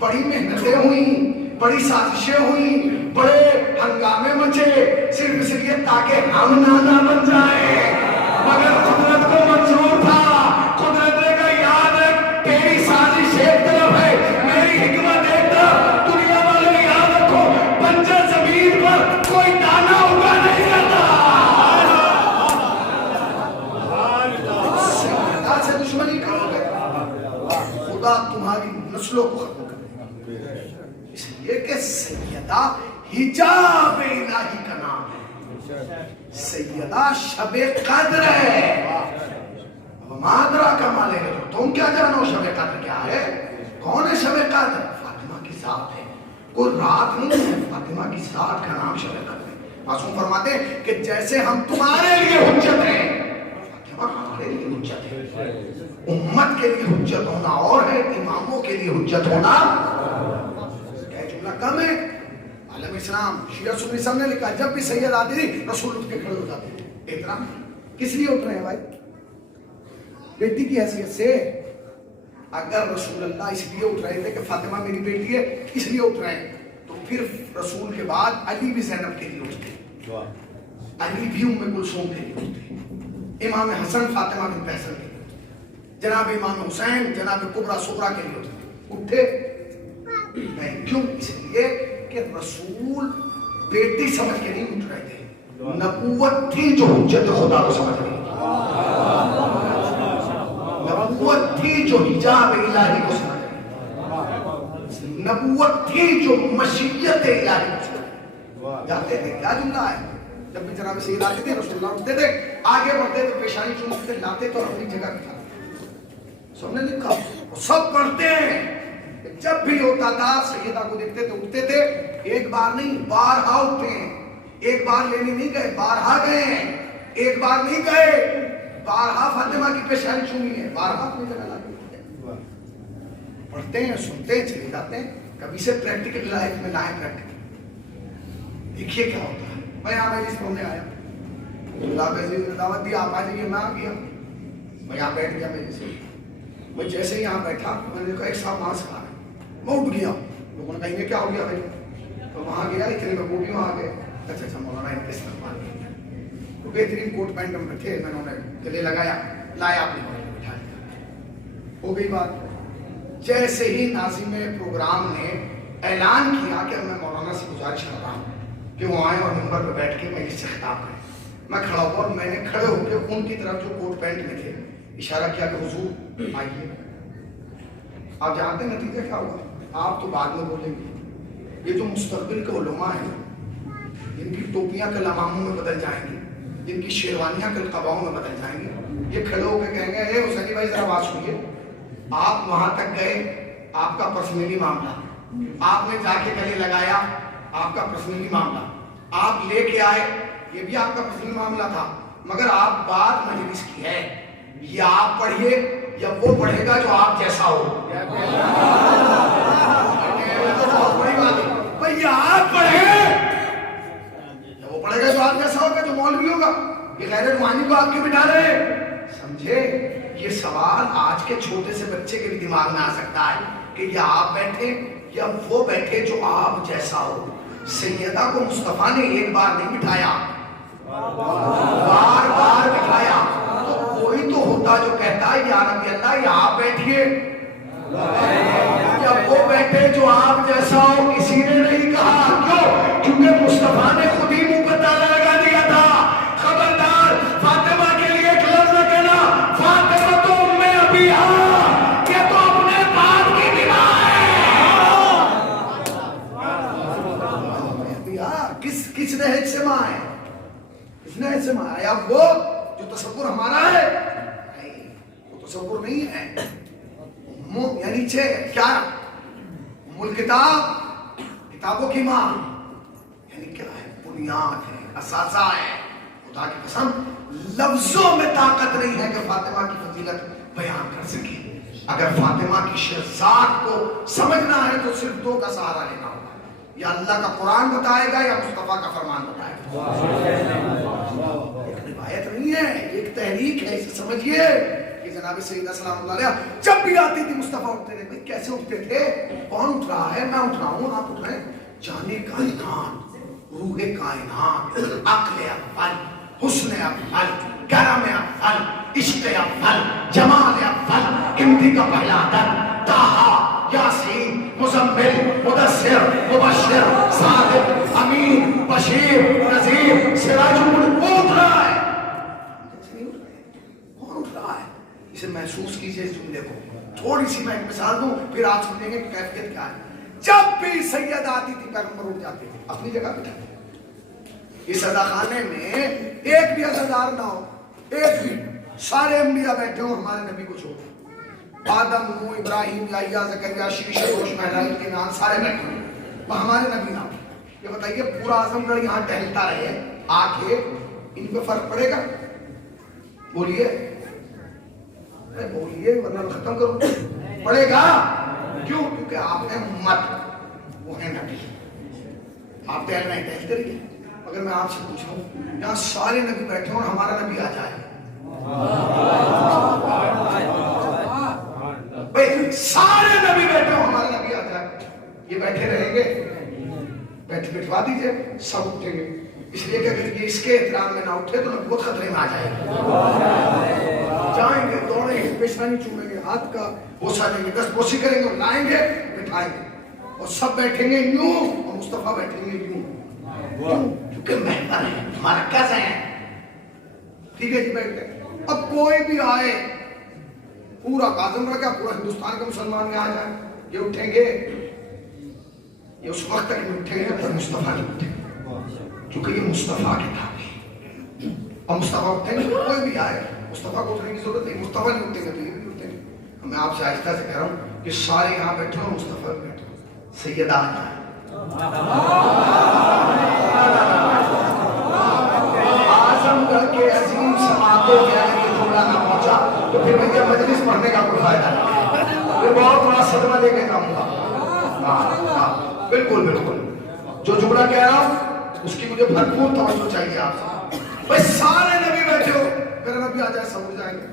بڑی محنتیں ہوئیں، بڑی سازشیں ہوئیں، بڑے ہنگامے مچے، صرف اس لیے تاکہ ہم نانا بن جائیں، مگر قدرت کو منظور تھا۔ قدرت نے کہا یاد رکھ تیری سازش ایک طرف ہے، میری حکمت ایک طرف، دنیا والے یاد رکھو بنجر زمین پر کوئی دانا اگا نہیں رہتا۔ سیدہ سے دشمنی کرو گے خدا تمہاری نسلوں کو ختم کر دے گا، اس لیے کہ سیدہ حجاب الہی کا نام ہے، سیدہ شب قدر ہے۔ مادرہ کا مالک ہے، تم کیا جانو شب قدر کیا ہے؟ کون ہے شب قدر؟ فاطمہ کی ذات ہے، کوئی رات نہیں ہے، فاطمہ کی ذات کا نام شب قدر ہے۔ معصوم فرماتے ہیں کہ جیسے ہم تمہارے لیے حجت ہیں، فاطمہ ہمارے لیے حجت ہے۔ امت کے لیے حجت ہونا اور ہے، اماموں کے لیے حجت ہونا کیا جملہ کم ہے؟ عالم اسلام شیعہ سنی سب نے لکھا جب بھی سید آتی تھی رسول اٹھ کے کھڑے ہو جاتے تھے۔ احترام کس لیے اٹھ رہے ہیں بھائی؟ بیٹی کی حیثیت سے۔ اگر رسول اللہ اس لیے اٹھ رہے تھے کہ فاطمہ میری بیٹی ہے اس لیے اٹھ رہے ہیں، تو پھر رسول کے بعد علی بھی زینب کے لیے اٹھتے، علی بھی ام کلثوم کے لیے اٹھتے، امام حسن فاطمہ بن فیصل کے لیے اٹھتے، جناب امام حسین جناب کبریٰ صغریٰ کے لیے اٹھتے نہیں۔ کیوں؟ اس لیے کہ رسول بیٹی سمجھ کے نہیں اٹھ رہے تھے، نبوت تھی جو حجت خدا کو سمجھ رہی، نبوت تھی جو حجاب الہی کو سمجھ رہی، نبوت تھی جو مشیت الہی کو سمجھ رہی۔ جانتے تھے کیا جملہ ہے؟ جب بھی جناب سید آتے تھے رسول اللہ اٹھتے تھے، آگے بڑھتے تھے، پیشانی چومتے تھے، لاتے تو اپنی جگہ بٹھاتے، سب نے لکھا سب پڑھتے ہیں۔ جب بھی ہوتا تھا سیدہ کو دیکھتے تھے اٹھتے تھے، ایک بار نہیں بارہا اٹھتے ہیں، ایک بار لینے نہیں گئے بارہا گئے ہیں، ایک بار نہیں گئے بارہا فاطمہ کی پیشانی چومی ہے، بارہا اپنی جگہ لاتے ہیں، پڑھتے ہیں سنتے ہیں چلے جاتے ہیں۔ کبھی سے پریکٹیکل لائف میں لائیں پریکٹیکل دیکھیے کیا ہوتا ہے۔ میں یہاں میں جس پڑھنے آیا اللہ عزیز نے دعوت دی آپ آ جائیے، میں آ گیا، میں یہاں بیٹھ گیا، میں جیسے ہی یہاں بیٹھا میں نے کہا ایک صاحب وہاں سے آ رہے، میں اٹھ گیا، لوگوں نے کہا انہیں کیا ہو گیا بھائی؟ تو وہاں گیا اتنے میں بوٹی وہاں گئے، اچھا اچھا مولانا ان کے استقبال کیا، تو بہترین کوٹ پینٹ میں تھے، میں نے انہیں گلے لگایا، لایا اپنے گھر میں بٹھا دیا، ہو گئی بات۔ جیسے ہی ناظم پروگرام نے اعلان کیا کہ میں مولانا سے گزارش کر رہا ہوں کہ وہ آئیں اور منبر پہ بیٹھ کے میں اس سے خطاب کریں، میں کھڑا ہوا اور میں نے کھڑے ہو کے ان کی طرف جو کوٹ پینٹ میں تھے اشارہ کیا کہ حضور آئیے۔ آپ جانتے ہیں نتیجہ کیا ہوا؟ آپ تو بعد میں بولیں گے، یہ جو مستقبل کے علماء ہیں جن کی ٹوپیاں کل اماموں میں بدل جائیں گی، جن کی شیروانیاں کل قباؤں میں بدل جائیں گی، یہ کھڑے ہو کے کہیں گے اے حسینی بھائی ذرا بات سنیے، آپ وہاں تک گئے، آپ کا پرسنلی معاملہ، آپ نے جا کے گلے لگایا، آپ کا پرسنلی معاملہ، آپ لے کے آئے، یہ بھی آپ کا پرسنلی معاملہ تھا، مگر آپ بات مجلس کی ہے، یا آپ پڑھیے یا وہ پڑھے گا جو آپ جیسا ہو۔ بہت بڑی بات ہے بھائی، آپ پڑھیں یا وہ پڑھے گا جو آپ جیسا ہوگا، جو مولوی ہوگا، یہ غیر روحانی کو آپ کے بٹھا رہے ہیں؟ سمجھے؟ یہ سوال آج کے چھوٹے سے بچے کے بھی دماغ میں آ سکتا ہے کہ یا آپ بیٹھے یا وہ بیٹھے جو آپ جیسا ہو۔ سیدہ کو مصطفیٰ نے ایک بار نہیں بٹھایا، بار بار بٹھایا، تو کوئی تو ہوتا جو کہتا ہے یا نبی اللہ یا آپ بیٹھیے اب وہ جو تصور ہمارا ہے وہ تصور نہیں ہے. یعنی کیا مل کتاب کتابوں کی ماں یعنی کیا ہے؟ بنیاد ہے، اساسہ ہے. خدا کی قسم لفظوں میں طاقت نہیں ہے کہ فاطمہ کی فضیلت بیان کر سکے. اگر فاطمہ کی شہزاد کو سمجھنا ہے تو صرف دو کا سہارا لینا ہوگا، یا اللہ کا قرآن بتائے گا یا مصطفیٰ کا فرمان بتائے گا. ایک روایت نہیں ہے، ایک تحریک ہے. اسے سمجھیے کہ جناب سیدہ سلام اللہ علیہ جب بھی آتی تھی مصطفیٰ اٹھتے تھے. بھائی کیسے اٹھتے تھے؟ کون اٹھ رہا ہے؟ میں اٹھ رہا ہوں، آپ اٹھ رہے ہیں. جانے کائنات، روح کائنات، عقل اول، حسن اول، کرم اول، عشق اول، جمال اول، امتی کا پہلا در، طٰہٰ، یاسین، مزمل، مدثر، مبشر، صادق، امین، بشیر، نذیر، سراج المنیر. وہ اٹھ رہا ہے. کون اٹھ رہا ہے؟ اسے محسوس کیجئے اس جملے کو. تھوڑی سی میں ایک مثال دوں پھر آپ سمجھیں گے کہ کیفیت کیا ہے. جب بھی سید آتی تھی پیغمبر اٹھ جاتے تھے اپنی جگہ پہ. اس عزا خانے میں ایک بھی عزادار نہ ہو، ایک بھی، سارے انبیاء بیٹھے ہوں ہمارے نبی کو چھوڑ. آدم، نوح، ابراہیم، یحییٰ، زکریا، شیش، روش، مہرائیل کے نام سارے بیٹھے ہوں، وہ ہمارے نبی نہ. یہ بتائیے پورا اعظم گڑھ یہاں ٹہلتا رہے آ کے، ان پہ فرق پڑے گا؟ بولیے بولیے ورنہ ختم کرو. پڑے گا؟ کیوں؟ کیونکہ آپ ہیں امت، وہ ہیں نبی. آپ ٹہل رہے ہیں، ٹہلتے رہیے. اگر میں آپ سے پوچھوں یہاں سارے نبی بیٹھے ہوں اور ہمارا نبی آ جائے، بھائی سارے نبی بیٹھے ہوں ہمارا نبی آ جائے، یہ بیٹھے رہیں گے؟ بٹھوا دیجئے، سب اٹھیں گے. اس لیے کہ اگر یہ اس کے احترام میں نہ اٹھے تو نبوت خطرے میں آ جائے گی. جائیں گے، دوڑیں گے، پیشانی چومیں گے، ہاتھ کا بوسہ دیں گے، دست بوسی کریں گے، لائیں گے، بٹھائیں گے، اور سب بیٹھیں گے یوں اور مصطفیٰ بیٹھیں گے یوں. کیونکہ محور ہے، ہمارا کیسا ہے. ٹھیک ہے جی، بیٹھ گئے. اب کوئی بھی آئے، پورا اعظم گڑھ کا، پورا ہندوستان کا مسلمان یہاں جائے، یہ اٹھیں گے. یہ اس وقت تک نہیں اٹھیں گے جب تک مصطفیٰ نہیں اٹھیں گے، کیونکہ یہ مصطفیٰ کے تابع ہے. اور مصطفیٰ اٹھیں گے، کوئی بھی آئے مصطفیٰ کو اٹھنے کی ضرورت نہیں. مصطفیٰ نہیں اٹھیں گے تو یہ بھی اٹھیں گے. میں آپ سے آہستہ سے کہہ رہا ہوں کہ سارے یہاں بیٹھے ہو، مصطفیٰ بھی بیٹھے ہو. سیدہ آ جائے. اعظم گڑھ کے عظیم سماعتوں میں اگر یہ جملہ نہ پہنچا تو پھر مجھے مجلس پڑھنے کا کوئی فائدہ نہیں. پھر بہت بڑا صدمہ لے کے جاؤں گا. بالکل بالکل. جو جملہ کہہ رہا ہوں اس کی مجھے بھرپور توجہ چاہیے آپ سے. بھائی سارے نبی بیٹھے ہو، میرا نبی آ جائے سب اٹھ جائیں گے.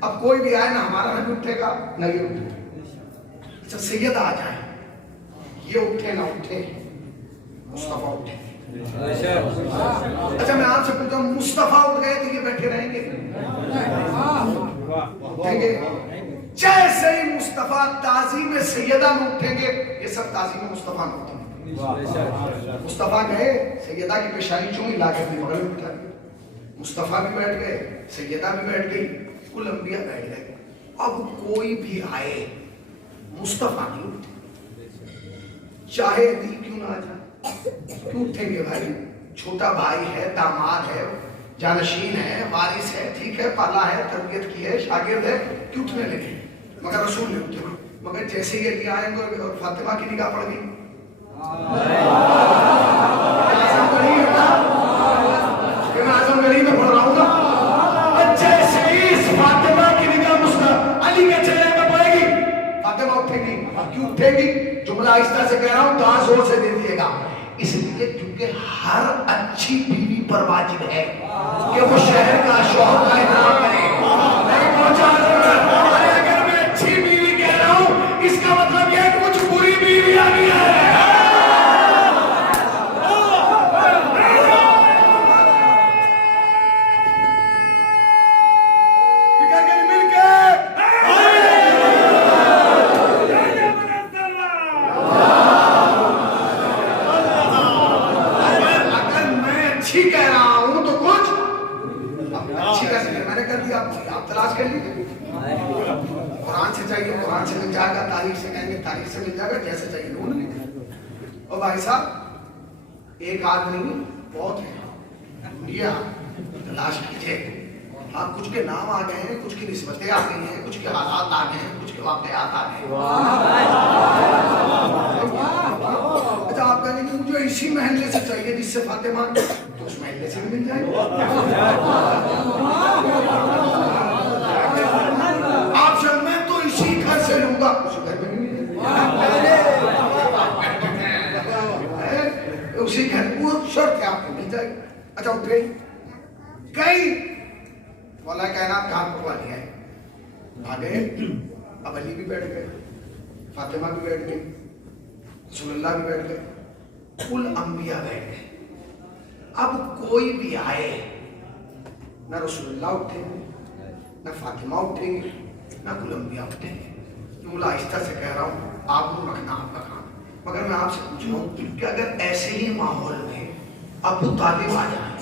اب کوئی بھی آئے نہ ہمارا نبی اٹھے گا نہ یہ اٹھے. اچھا سید آ جائے، یہ اٹھے نہ اٹھے، مصطفیٰ اٹھے. اچھا میں آپ سے پوچھتا ہوں، مصطفیٰ اٹھ گئے تو یہ بیٹھے رہیں گے؟ اٹھیں گے. جیسے ہی مصطفیٰ تعظیم سیدہ میں اٹھیں گے، یہ سب تعظیم مصطفیٰ میں اٹھیں گے. مصطفیٰ گئے، سیدہ کی پیشانی چومی، لا کے اپنی بغل میں بٹھا دیا. مصطفیٰ بھی بیٹھ گئے، سیدہ بھی بیٹھ گئی، کل انبیاء بیٹھ گئے. اب کوئی بھی آئے مصطفیٰ نہیں اٹھے، چاہے دل کیوں نہ آ جائے. کیوں اٹھیں گے بھائی؟ چھوٹا بھائی ہے، داماد ہے، جانشین ہے، وارث ہے، ٹھیک ہے، پالا ہے، تربیت کی ہے، شاگرد ہے، کیوں اٹھنے لگے؟ مگر رسول نہیں اٹھے. مگر جیسے یہ لے آئیں گے اور فاطمہ کی نگاہ پڑ گئی، اعظم گڑھی میں پڑھ رہا ہوں نا، جیسے اس فاطمہ کی نگاہ علی کے چہرے میں پڑے گی، فاطمہ اٹھے گی. کیوں اٹھے گی؟ جملہ آہستہ سے کہہ رہا ہوں، کہاں زور سے دے دیے گا. اس لیے کیونکہ ہر اچھی بیوی پر واجب ہے کہ وہ شہر کا شوہر کا احترام کرے. نہیں پہنچا اگر میں اچھی بیوی کہہ رہا ہوں، اس کا مطلب یہ ہے کہ کچھ بری بیوی آ گئی ہے. قرآن سے مل جائے گا، تاریخ سے کہیں گے تاریخ سے مل جائے گا، جیسے چاہیے لوگ نہیں. اور بھائی صاحب ایک آدمی بہت ہے، انڈیا برداشت کیجیے. ہاں کچھ کے نام آ گئے ہیں, کچھ کی نسبتیں آ گئی ہیں, کچھ کے حالات آ گئے ہیں, کچھ کے واقعات آ گئے ہیں. اچھا آپ کہیں گے مجھے اسی محلے سے چاہیے جس سے فاطمہ, تو اس محلے سے بھی مل جائے گا. آپ سے میں تو اسی گھر سے لوں گا, اسی گھر میں نہیں ملے اسی گھر, وہ شرط ہے آپ کو مل جائے گا. اچھا اٹھے کئی مولا کائنات کا ہاتھ پکوا لیا ہے, آگے اب علی بھی بیٹھ گئے, فاطمہ بھی بیٹھ گئی, رسول اللہ بھی بیٹھ گئے, کل انبیاء بیٹھ گئے. اب کوئی بھی آئے, نہ رسول اللہ اٹھیں گے, نہ فاطمہ اٹھیں گے, نہ کل انبیاء اٹھیں گے. مولا آہستہ سے کہہ رہا ہوں, آپ کو رکھنا آپ کا کام. مگر میں آپ سے پوچھ رہا ہوں کہ اگر ایسے ہی ماحول میں ابو طالب آ جائیں,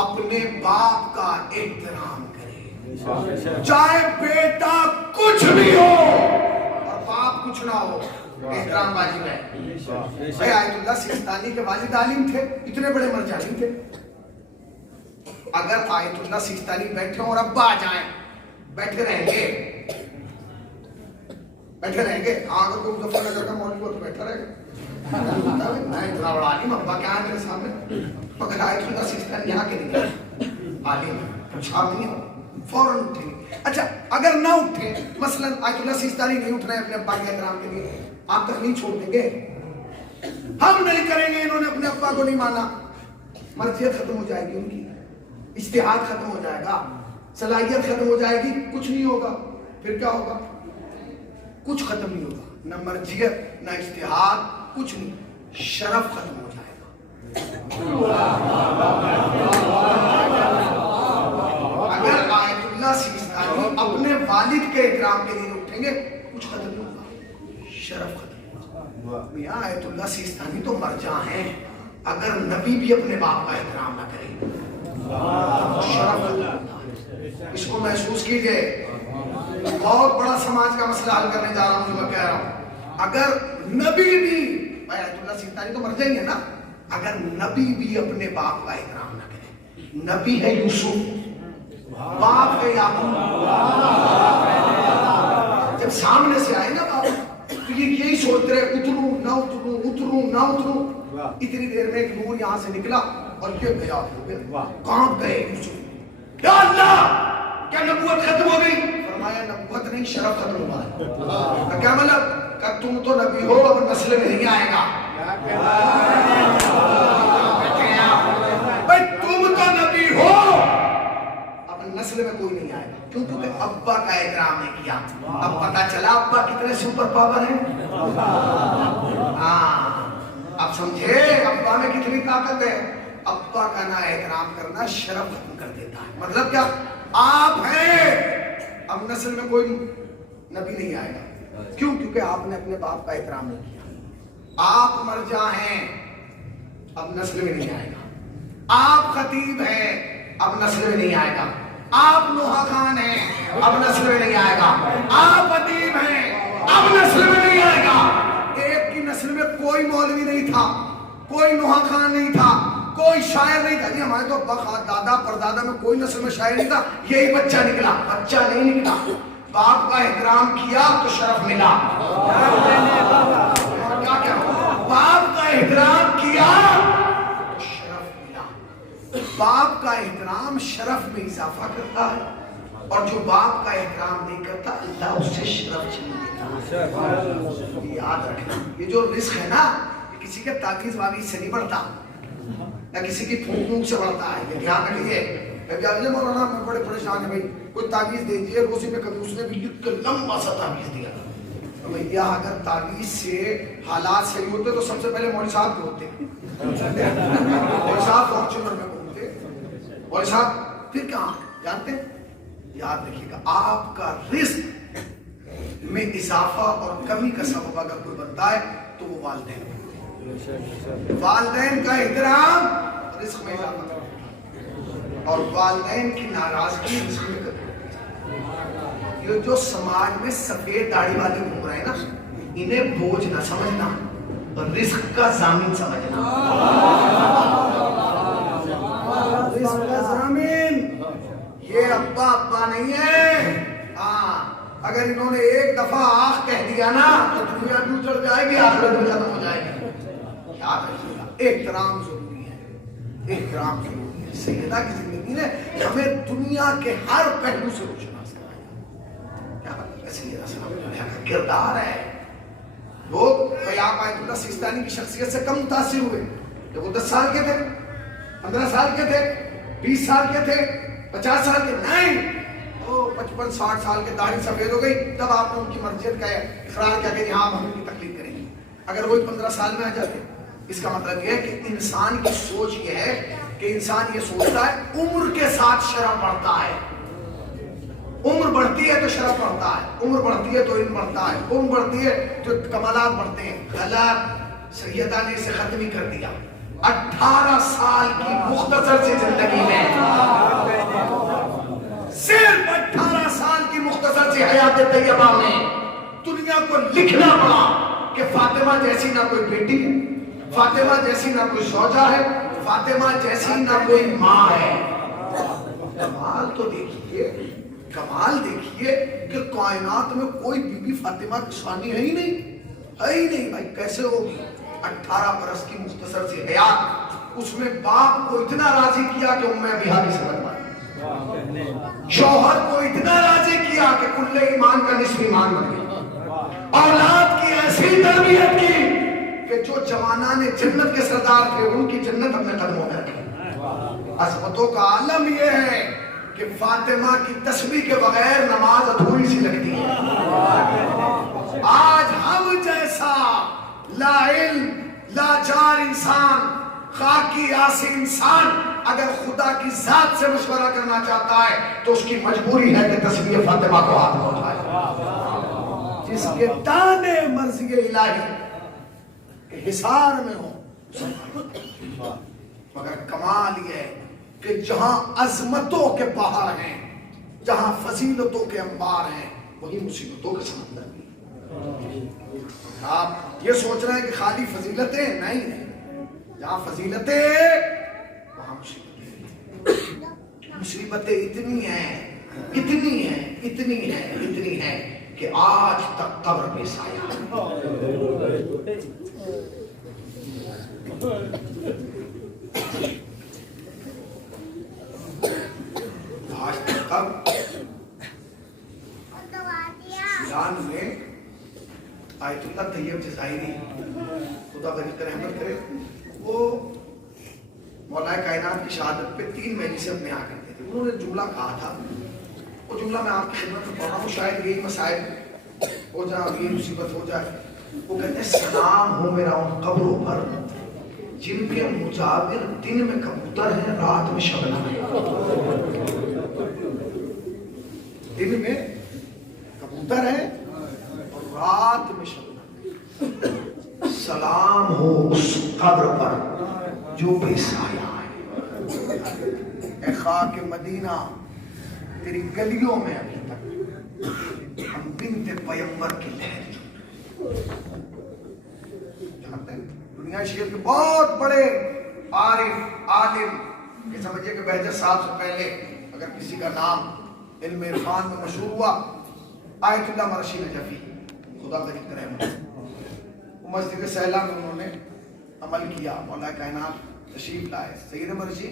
اپنے باپ کا احترام کرے, چاہے بیٹا کچھ بھی ہو اور باپ کچھ نہ ہو, احترام واجب ہے. آیت اللہ سیستانی کے والد عالم تھے, اتنے بڑے مرجانی تھے. اگر آیت اللہ سیستانی بیٹھے اور ابا آ جائیں, بیٹھے رہیں گے, بیٹھے رہیں گے. اگر کوئی مظفر نگر کا مولوی ہو تو بیٹھا رہے گا, میں اتنا بڑا عالم, ابا کیا ہے میرے سامنے. مگر آیت اللہ سیستانی یہاں کے نکلے عالم, چھاپ نہیں ہو, فوراً اٹھیں گے. اچھا اگر نہ اٹھیں, مثلا آیت اللہ سیستانی نہیں اٹھ رہے ہیں اپنے ابا کے احترام کے لیے, آپ تک نہیں چھوڑ دیں گے؟ ہم نہیں کریں گے, انہوں نے اپنے ابا کو نہیں مانا, مرضیت ختم ہو جائے گی ان کی, اجتہاد ختم ہو جائے گا, صلاحیت ختم ہو جائے گی, کچھ نہیں ہوگا. پھر کیا ہوگا؟ کچھ ختم نہیں ہوگا, نہ مرضیت نہ اجتہاد, کچھ نہیں, شرف ختم ہو جائے گا. اگر آیت اللہ سیستانی اپنے والد کے احترام کے لیے اٹھیں گے, کچھ ختم نہیں ہوگا, شرف ختم ہوگا. میاں آیت اللہ سیستانی تو مرجع ہیں, اگر نبی بھی اپنے باپ کا احترام نہ کرے شرف ختم ہوگا. اس کو محسوس کیجئے, بہت بڑا سماج کا مسئلہ حل کرنے جا رہا ہوں. جو میں کہہ رہا ہوں, اگر نبی بھی, آیت اللہ سیستانی تو مرجع ہی ہے نا, اگر نبی بھی اپنے باپ کا احترام نہ کرے, نبی ہے یوسف, باپ ہے یعقوب, جب سامنے سے آئے نا باپ, تو یہ یہی سوچتے رہے اتروں نہ اتروں, اتروں نہ اتروں. اتنی دیر میں ایک نور یہاں سے نکلا اور یہ گیا, کہاں گئے یوسف؟ یا اللہ کیا نبوت ختم ہو گئی؟ فرمایا نبوت نہیں, شرف ختم ہوا ہے. کیا مطلب کہ تم تو نبی ہو, اب نسل میں نہیں آئے گا. بھائی تم تو نبی ہو, اب نسل میں کوئی نہیں آئے گا, کیونکہ ابا کا احترام نہیں کیا. اب پتا چلا ابا کتنے سپر پاور ہیں. ہاں اب سمجھے ابا میں کتنی طاقت ہے. ابا کا نہ احترام کرنا شرف ختم کر دیتا ہے. مطلب کیا, آپ ہیں, اب نسل میں کوئی نبی نہیں آئے گا. کیوں؟ کیونکہ آپ نے اپنے باپ کا احترام نہیں کیا. آپ مرجع ہیں, اب نسل میں نہیں آئے گا. آپ خطیب ہیں, اب نسل میں نہیں آئے گا. آپ نوحہ خان ہیں, اب نسل میں نہیں آئے گا. آپ ادیب ہیں, اب نسل میں نہیں آئے گا. ایک کی نسل میں کوئی مولوی نہیں تھا, کوئی نوحہ خان نہیں تھا, کوئی شاعر نہیں تھا. جی ہمارے تو دادا پردادا میں کوئی نسل میں شاعر نہیں تھا, یہی بچہ نکلا. بچہ نہیں نکلا, باپ کا احترام کیا تو شرف ملا. کیا باپ کا احترام کیا تو شرف ملا. باپ کا احترام شرف میں اضافہ کرتا ہے, اور جو باپ کا احترام نہیں کرتا اللہ اس سے شرف چھین لیتا ہے. یاد رکھنا, یہ جو رزق ہے نا, کسی کے تعویذ واویز سے نہیں بڑھتا, نہ کسی کی پھونک پھونک سے بڑھتا ہے. یہ دھیان رکھیے. مولانا میں بڑے پریشان ہے بھائی, کوئی تعویذ دے دیے روزے میں, کبھی اس نے بھی لکھ کر لمبا سا تعویذ دیا, بھیا اگر تعویذ سے حالات صحیح ہوتے تو سب سے پہلے مولوی صاحب کے ہوتے، مولوی صاحب فارچونر میں گھومتے، مولوی صاحب پھر کہاں جانتے ہیں؟ یاد رکھیے گا آپ کا رزق میں اضافہ اور کمی کا سبب اگر کوئی بنتا ہے تو وہ والدین کا احترام رزق میں اضافہ کرتا ہے، اور والدین کی ناراضگی رزق میں کرتا ہے۔ یہ جو سماج میں سفید داڑھی والے گھوم رہے ہیں نا، انہیں بوجھ نہ سمجھنا اور رزق کا ضامن سمجھنا۔ رزق کا ضامن یہ ابا نہیں ہے۔ اگر انہوں نے ایک دفعہ آخ کہہ دیا نا تو دنیا بھی اجڑ جائے گی، آخرت بھی ختم ہو جائے گی۔ یاد رکھیے گا احترام ضروری ہے، احترام ضروری ہے۔ سیدہ کی زندگی نے ہمیں دنیا کے ہر پہلو سے روشنا سکھایا۔ کیا مطلب ہے؟ سیدہ صلی اللہ علیہ وسلم کا کردار ہے۔ لوگ قیام آیت اللہ سیستانی کی شخصیت سے کم متاثر ہوئے جب وہ 10 سال کے تھے، 15 سال کے تھے، 20 سال کے تھے، 50 سال کے نہیں، 55 60 سال کے داڑھی سفید ہو گئی، تب آپ نے ان کی مرضیت کا اقرار کیا کہ ہاں ہم ان کی تقلید کریں گے۔ اگر وہی 15 سال میں آ جاتے، اس کا مطلب یہ ہے کہ انسان کی سوچ یہ ہے کہ انسان یہ سوچتا ہے عمر کے ساتھ شرح بڑھتا ہے، عمر بڑھتی ہے تو شرح بڑھتا ہے، عمر بڑھتی ہے تو علم بڑھتا ہے، عمر بڑھتی ہے تو کمالات بڑھتے ہیں۔ غلط، سیدہ نے اسے ختم ہی کر دیا۔ 18 سال کی مختصر سی زندگی میں، صرف 18 سال کی مختصر سی حیات طیبہ میں دنیا کو لکھنا پڑا کہ فاطمہ جیسی نہ کوئی بیٹی ہے، فاطمہ جیسی نہ کوئی زوجہ ہے، فاطمہ جیسی نہ کوئی ماں ہے۔ کمال تو دیکھیے، کمال دیکھیے کہ کائنات میں کوئی بی بی فاطمہ کی ثانی ہے ہی نہیں، ہے ہی نہیں بھائی، کیسے ہوگی؟ 18 برس کی مختصر سی حیات، اس میں باپ کو اتنا راضی کیا کہ ام ابیہا کی سبت بن، شوہر کو اتنا راضی کیا کہ کل ایمان کا نصف ایمان بن گیا، اولاد کی ایسی تربیت کی کہ جو جوانان جنت کے سردار تھے ان کی جنت اپنے قدموں میں رکھی۔ عظمتوں کا عالم یہ ہے کہ فاطمہ کی تسبیح کے بغیر نماز ادھوری سی لگتی ہے۔ آج ہم جیسا لا علم لا جار انسان، خاکی آسی انسان اگر خدا کی ذات سے مشورہ کرنا چاہتا ہے تو اس کی مجبوری ہے کہ تسبیح فاطمہ کو ہاتھ میں اٹھائے، جس کے دانے مرضی الہی حصار میں ہو۔ مگر کمال یہ ہے کہ جہاں عظمتوں کے پہاڑ ہیں، جہاں فضیلتوں کے انبار ہیں، وہی مصیبتوں کے سمندر بھی۔ آپ یہ سوچ رہے ہیں کہ خالی فضیلتیں نہیں ہیں، جہاں فضیلتیں وہاں مصیبتیں اتنی ہیں، اتنی ہیں، اتنی ہیں، اتنی ہیں کہ آج تک قبر پہ سایہ۔ آج تک اب سیلان میں آیت اللہ طیب جزائری خدا بری رحمت کرے، وہ مولا کائنات کی شہادت پہ 3 مجلسیں اپنے یہاں کرتے تھے۔ انہوں نے جملہ کہا تھا، وہ جملہ میں آپ کی خدمت میں پڑھ رہا ہوں، شاید یہی مسائل ہو جائے، یہ مصیبت ہو جائے۔ وہ کہتے ہیں سلام ہو میرا ان قبروں پر جن کے مجاور دن میں کبوتر ہیں، رات میں شبنم ہے۔ دن میں کبوتر ہیں اور رات میں شبنم ہے۔ سلام ہو اس قبر پر جو بے سایہ ہے۔ اے خاک مدینہ تیری گلیوں میں ابھی تک ہم بنت پیغمبر کی لہر جانتے ہیں۔ دنیا شیر کے بہت بڑے عارف عالم، یہ سمجھے کہ بہجت صاحب سے پہلے اگر کسی کا نام علم عرفان میں مشہور ہوا، آیت اللہ مرشی نجفی خدا کا رحمت، مسجد سیلہ میں انہوں نے عمل کیا، مولا کائنات تشریف لائے۔ سید مرشی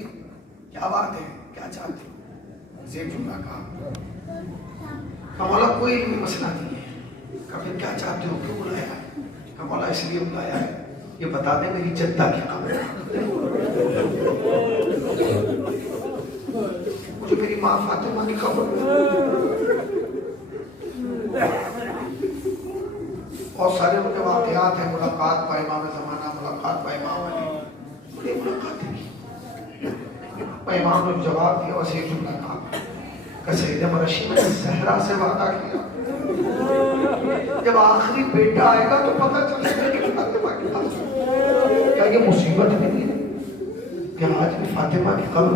کیا بات ہے، کیا چاہتے ہیں؟ زیب جملہ کہا، مولا کوئی مسئلہ نہیں ہے۔ کہا پھر کیا چاہتے ہو، کیوں بلایا ہے؟ کہا مولا اس لیے بلایا ہے یہ بتا دیں میری جدہ کی قبر ہے، مجھے میری ماں فاطمہ کی قبر ہے۔ ملاقات ہے، ملاقات با امام زمانہ، ملاقات با امام علی، بڑی ملاقات ہے. امام نے جواب دیا وسیع جملہ کہا کہ سید مرشی نے زہرا سے وعدہ کیا جب آخری بیٹا آئے گا تو پتہ چلے گا کہ فاطمہ کی قبر. کیا یہ مصیبت نہیں ہے کہ آج بھی فاطمہ کی قبر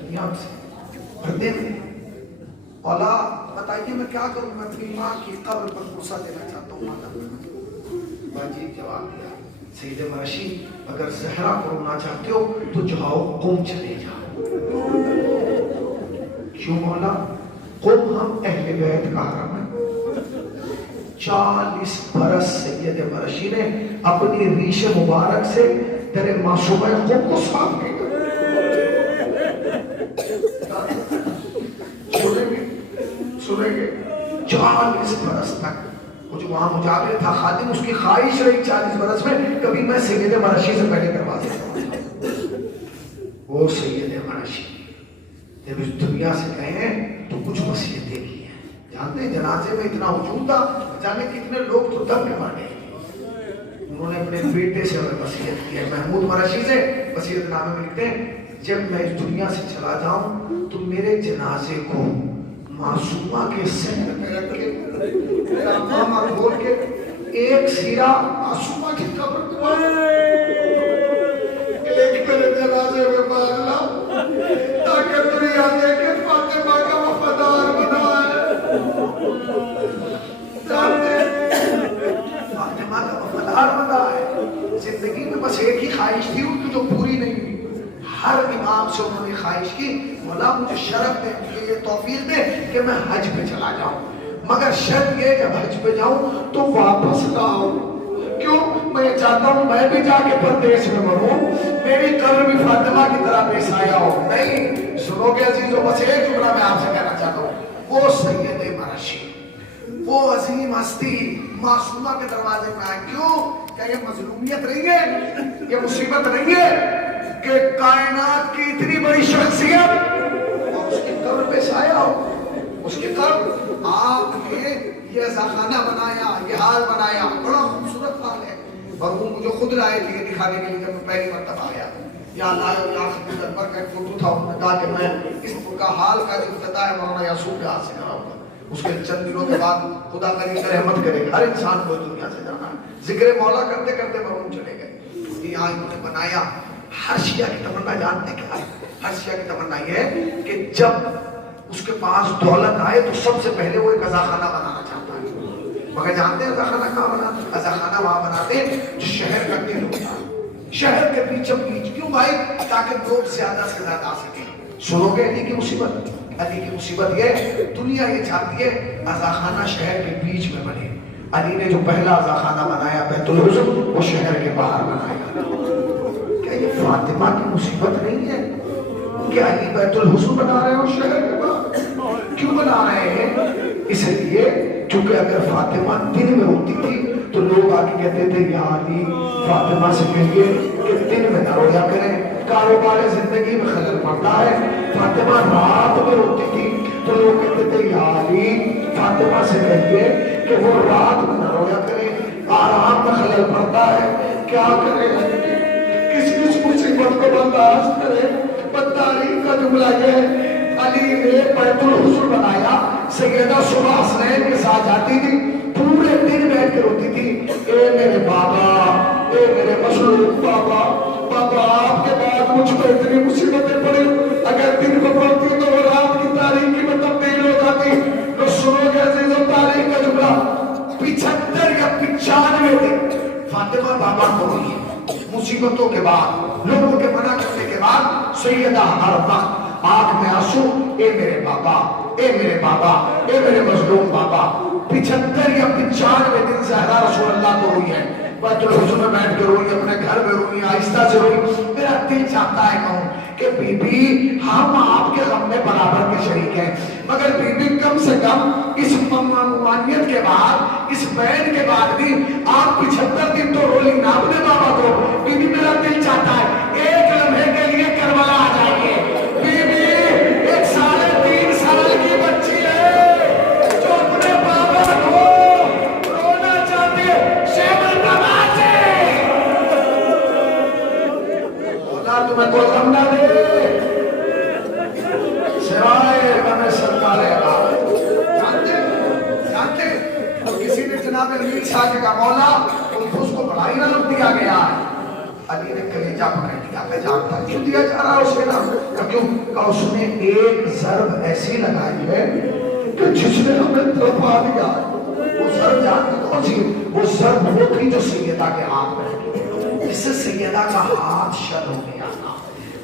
دنیا سے پردے میں؟ مولا بتائیے میں کیا کروں، میں اپنی ماں کی قبر پر غصہ دینا چاہتا ہوں. ماتا باجی جواب دیا سید مرشی اگر زہرا کو رونا چاہتے ہو تو جاؤ قم چلے جاؤ. کیوں مولا؟ قم ہم اہل بیت کا حرم ہے. 40 برس سید مرشی نے اپنی ریش مبارک سے تیرے معصومہ قم کو صاف کیا. سنیں گے 40 برس تک وہ جو وہاں مجاور تھا خادم، اس کی خواہش رہی 40 برس میں کبھی میں سید مرشی سے پہلے دروازے سے. وہ سید مرشی جب اس دنیا سے گئے ہیں تو کچھ وصیتیں کی ہیں. جانتے ہیں جنازے میں اتنا ہجوم تھا، جانے کتنے لوگ تو دم میں مر گئے. انہوں نے اپنے بیٹے سے وصیت کی ہے، محمود مرشی سے وصیت نامے میں لکھتے ہیں جب میں اس دنیا سے چلا جاؤں تو میرے جنازے کو معصومہ کے سر پہ رکھ کے میرا ماما کھول کے ایک سیرا معصومہ کی قبر دعا ایک میرے جنازے میں باغ لاؤ تاکہ دنیا دیکھے فاطمہ کا وفادار بنا ہے. جانتے فاطمہ کا وفادار بنا ہے. زندگی میں بس ایک ہی خواہش تھی ان کی جو پوری نہیں ہوئی. ہر امام سے انہوں نے خواہش کی مولا مجھے شرف دے، مجھے یہ توفیق دے کہ میں حج پہ چلا جاؤں، مگر شرط یہ جب حج پہ جاؤں تو واپس نہ آؤں. کیوں؟ میں چاہتا ہوں میں بھی جا کے پردیس میں مروں، میری قبر بھی فاطمہ کی طرح بے سایہ ہو. نہیں سنو گے عزیزو، بس ایک جملہ میں آپ سے کہنا چاہتا ہوں. وہ سید مرشی، وہ عظیم ہستی معصومہ کے دروازے میں آئے. کیوں؟ کیا یہ مظلومیت نہیں ہے؟ یہ مصیبت نہیں ہے کہ کائنات کی اتنی بڑی شخصیت اور اس کی قبر پہ سایہ ہو؟ اس کی قبر آپ نے یہ زخانہ بنایا، یہ حال بنایا، بڑا خوبصورت حال ہے. اور وہ مجھے خود لائے تھے یہ دکھانے کے لیے جب میں پہلی مرتبہ آیا. یا لائے یا خدمت اکبر کا ایک فوٹو تھا، انہوں نے کہا کہ میں اس کا حال کا جو افتتاح ہے مولانا یعصوب کے ہاتھ سے کراؤں گا. اس کے چند دنوں کے بعد خدا کریم سے رحمت کرے ہر انسان کو دنیا سے جانا ہے. ذکر مولا کرتے کرتے مرحوم چلے گئے. یہ آج انہوں نے بنایا. ہر شیعہ کی تمنا جانتے کیا ہے؟ ہر شیعہ کی تمنا یہ ہے کہ جب اس کے پاس دولت آئے تو سب سے پہلے وہ ایک عزاخانہ بنانا چاہتا ہے. مگر جانتے ہیں عزاخانہ کہاں بناتے ہیں؟ عزاخانہ وہاں بناتے ہیں جو شہر کا دل ہوتا ہے، شہر کے بیچ بیچ. کیوں بھائی؟ تاکہ لوگ زیادہ سے زیادہ آ سکیں. سنو گے علی کی مصیبت؟ علی کی مصیبت یہ دنیا یہ چاہتی ہے عزاخانہ شہر کے بیچ میں بنے. علی نے جو پہلا عزاخانہ بنایا بیت الحزن وہ شہر کے باہر بنایا. یہ فاطمہ کی مصیبت نہیں ہے کہ علی بیت الحزن بنا رہے ہو شہر کے بعد؟ کیوں بنا رہے ہیں؟ اس لیے کیونکہ اگر فاطمہ دن میں ہوتی تھی تو لوگ آگے کہتے تھے یا علی فاطمہ سے کہیے کہ دن میں نہ رویا کریں، کاروبار زندگی میں خلل پڑتا ہے. فاطمہ رات میں ہوتی تھی تو لوگ کہتے تھے یا علی فاطمہ سے کہیے کہ وہ رات میں نہ رویا کریں، آرام میں خلل پڑتا ہے. کیا کریں؟ کس مصیبت کو برداشت کرے؟ بدترین کا جملہ یہ ہے علی نے بیت الحزن بنایا. سیدہ صبح حسنین کے ساتھ جاتی تھی، پورے دن بیٹھ کے روتی تھی اے میرے بابا، اے میرے مظلوم بابا. بابا آپ کے بعد مجھ پر اتنی مصیبتیں پڑی، اگر دن کو پڑھتی تو وہ رات کی تاریکی میں تبدیل ہو جاتی. تو سنو گے عزیزو تاریخ کا جملہ 75 یا 95 دن فاطمہ بابا کو ہوئی مصیبتوں کے بعد، لوگوں کے منع کرنے کے بعد. سیدہ ہر وقت آنکھ میں آنسو، اے میرے بابا، اے میرے بابا، اے میرے مظلوم بابا. 75 یا 95 دن زہرا رسول اللہ کو ہوئی ہے. بیت الحزن میں بیٹھ کے روئی، اپنے گھر میں روئی، آہستہ سے روئی. میرا دل چاہتا ہے کہوں کہ بی بی ہم آپ کے غم میں برابر کے شریک ہیں، مگر بی بی کم سے کم اس ممانعیت کے بعد، اس بین کے بعد بھی آپ 75 دن تو رولی نہ اپنے بابا کو. بی بی میرا دل چاہتا ہے ایک لمحے کے لیے کربلا آ جائیے. بی بی ایک 3.5 سال کی بچی ہے جو اپنے بابا کو رونا چاہتے، شیور کا اللہ تمہیں کوئی غم نہ دے سوائے غم سرکار عالم۔ جانتے اب کسی نے جناب امیر صاحب کا مولا اس کو بڑا ہی نام دیا گیا ہے۔ علی نے کلیجہ پکڑ دیا کہ جانتا کیوں دیا جا رہا اس کے نام؟ کیوں کہ اس نے ایک ضرب ایسی لگائی ہے کہ جس نے ہمیں تڑپا دیا۔ وہ ضرب جانتے کون سی؟ وہ ضرب وہ تھی جو سیدہ کے ہاتھ میں، اس سے سیدہ کا ہاتھ شل ہو گیا تھا۔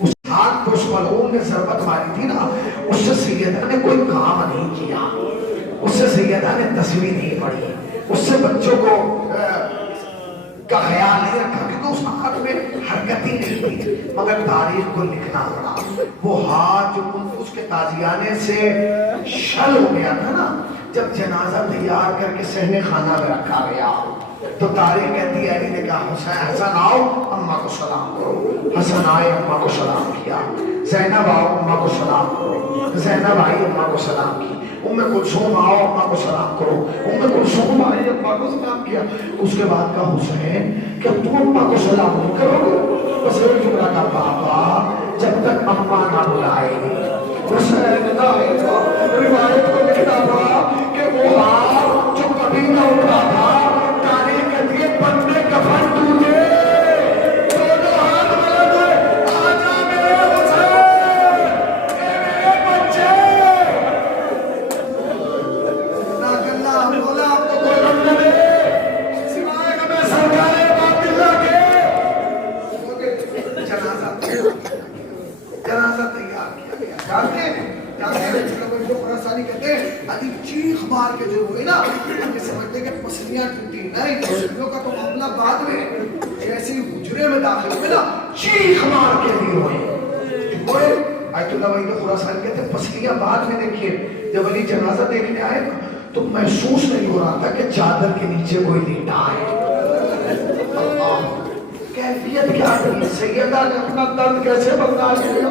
اس ہاتھ کو اس ملعون نے ضربت ماری تھی نا، اس سے سیدہ نے کوئی کام نہیں کیا، اس سے سیدہ نے تصویر نہیں پڑھی، اس سے بچوں کو کا خیال نہیں رکھا، کیونکہ اس ہاتھ میں حرکت ہی نہیں تھی، مگر تاریخ کو لکھنا پڑا۔ وہ ہاتھ جو اس کے تازیانے سے شل ہو گیا تھا نا، جب جنازہ تیار کر کے صحن خانہ میں رکھا گیا تو تاریخ کہتی ہے علی نے کہا حسن آؤ اماں کو سلام کرو۔ حسن آئے اماں کو سلام کیا، زینب آؤ اماں کو سلام کرو، زینب آئی اماں کو سلام کی، ام کلثوم آؤ اماں کو سلام کرو، ام کلثوم آئی اماں کو سلام کیا۔ اس کے بعد کا حسین کہ تم اماں کو سلام نہیں کرو گے؟ بس ایک جملہ کا پاپا جب تک اماں نہ بلائے گی۔ حسین نہ آئے گا، روایت کو لکھتا تھا کہ وہ ہاتھ جو کبھی نہ اٹھا تھا، تاریخ کہتی ہے بندے کفن ٹوٹے، دونوں ہاتھ ملا دے، آجا میرے حسین، اے میرے بچے۔ اللہ مولا آپ کو کوئی غم نہ دے سوائے کہ میں سرکار باطلہ کے۔ جنازہ تیار کیا گیا۔ جانتے ہیں جو خراسانی کہتے ہیں علی چیخ مار کے جو ہوئے نا، ہم سمجھتے کہ پسلیاں ٹوٹی، نہیں، پسلیوں کا تو معاملہ بعد میں، جیسے حجرے میں داخل ہوئے نا چیخ مار کے علی ہوئے۔ آیت اللہ وحید خراسانی کہتے ہیں پسلیاں بعد میں دیکھیے، جب علی جنازہ دیکھنے آئے تو محسوس نہیں ہو رہا تھا کہ چادر کے نیچے کوئی لیٹا ہے۔ کیفیت کیا تھی؟ سیدہ نے اپنا درد کیسے برداشت کیا؟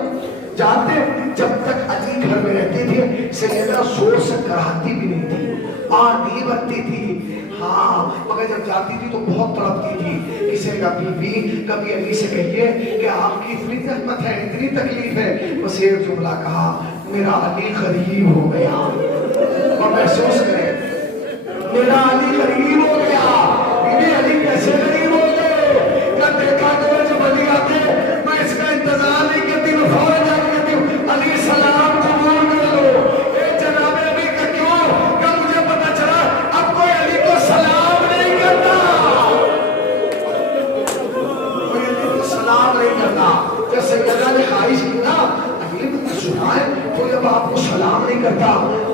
جانتے جب تک علی گھر میں رہتی تھی سیدہ زور سے کراہتی بھی نہیں تھی، آندھی بنتی تھی، ہاں، مگر جب جاتی تھی تو بہت تڑپتی تھی۔ کسی کا بی بی کبھی علی سے کہیے کہ آپ کی اتنی زحمت ہے، اتنی تکلیف ہے، بس ایک جملہ کہا میرا علی غریب ہو گیا۔ اور محسوس کریں میرا علی غریب ہو گیا۔ بی علی کیسے غریب ہو گئے؟ کیا دیکھا کہ جب علی آتے میں اس کا انتظار نہیں کرتی، میں فوراً جا کے کہتی ہوں علی سلام قبول کر لو۔ اے جناب علی کا کیوں کہ مجھے پتا چلا اب کوئی علی کو سلام نہیں کرتا، کوئی علی کو سلام نہیں کرتا۔ جب سیدہ نے خواہش کی نا علی نے سنا ہے کوئی اب آپ کو سلام نہیں کرتا،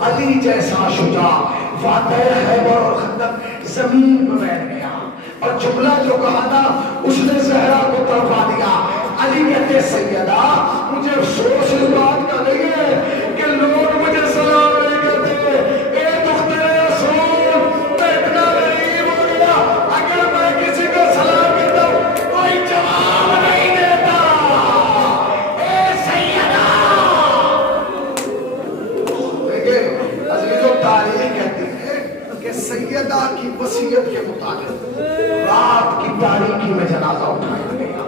علی جیسا شجاع فاتح خیبر اور خندق زمین پر بیٹھ گیا، اور جملہ جو کہا تھا اس نے زہرا کو تڑپا دیا۔ علی کہتے سیدہ مجھے افسوس اس بات کا نہیں ہے کہ لوگ مجھے سلام نہیں کرتے، اے دختر رسول میں اتنا غریب ہو گیا، اگر میں کسی کو سلام کرتا ہوں کوئی جواب نہیں دیتا۔ اے سیدہ عزیزو تاریخ کہتی ہے کہ سیدہ کی وصیت کے مطابق رات کی تاریکی میں جنازہ اٹھایا گیا،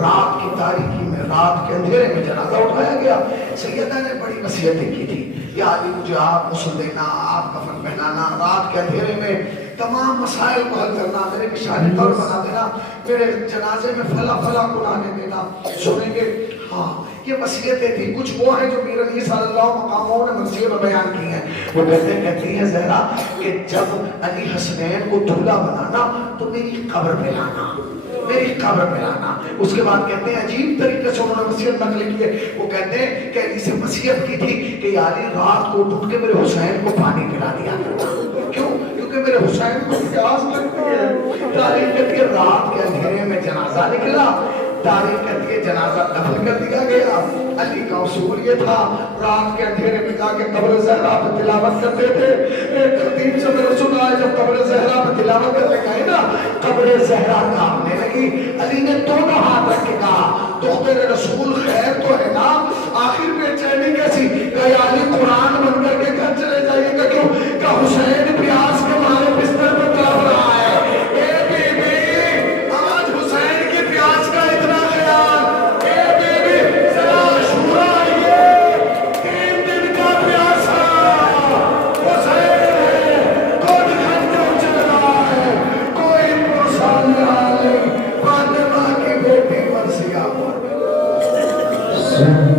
رات کی تاریکی میں، رات کے اندھیرے میں جنازہ اٹھایا گیا۔ سیدہ نے بڑی وصیتیں کی تھی، یا علی مجھے آپ غسل دینا، آپ کفن پہنانا، رات کے اندھیرے میں تمام مسائل کو حل کرنا، میرے مشاہد طور بنا دینا، میرے جنازے میں فلاں فلاں کو لانے دینا۔ سنیں گے ہاں یہ وصیتیں تھی، کچھ وہ ہیں جو میر علی صلی اللہ مقاموں نے منصیب میں بیان کی ہیں۔ وہ کہتی ہیں زہرا کہ جب علی حسنین کو دولہا بنانا تو میری قبر پہ لانا، میری قبر پہ لانا۔ اس کے بعد کہتے ہیں عجیب طریقے سے انہوں نے وصیت نقل کی ہے، وہ کہتے ہیں کہ علی سے وصیت کی تھی کہ یا علی رات کو اٹھ کے میرے حسین کو پانی پلا دیا کرتا۔ کیوں؟ کیونکہ میرے حسین کو پیاس لگتی ہے۔ تاریخ کہتی ہے رات کے اندھیرے میں جنازہ نکلا، تاریخ کہتی ہے جنازہ دفن کر دیا گیا۔ علی کا اصول یہ تھا رات کے اندھیرے میں جا کے قبر زہرا پہ تلاوت کرتے تھے۔ ایک خطیب سے میں نے سنا ہے جب قبر زہرا پہ تلاوت کرتے گئے نا قبر زہرا کانپنے لگی۔ علی نے دونوں ہاتھ رکھ کے کہا دختر رسول خیر تو ہے نا؟ آخر بے چینی کیسی کہ یا علی قرآن بن کر کے گھر چلے جائیے گا، کیوں کہ حسین پیاس کے مارے بستر پہ تڑپ رہا ہے۔ اے بی بی آج حسین کی پیاس کا اتنا خیال، اے Allah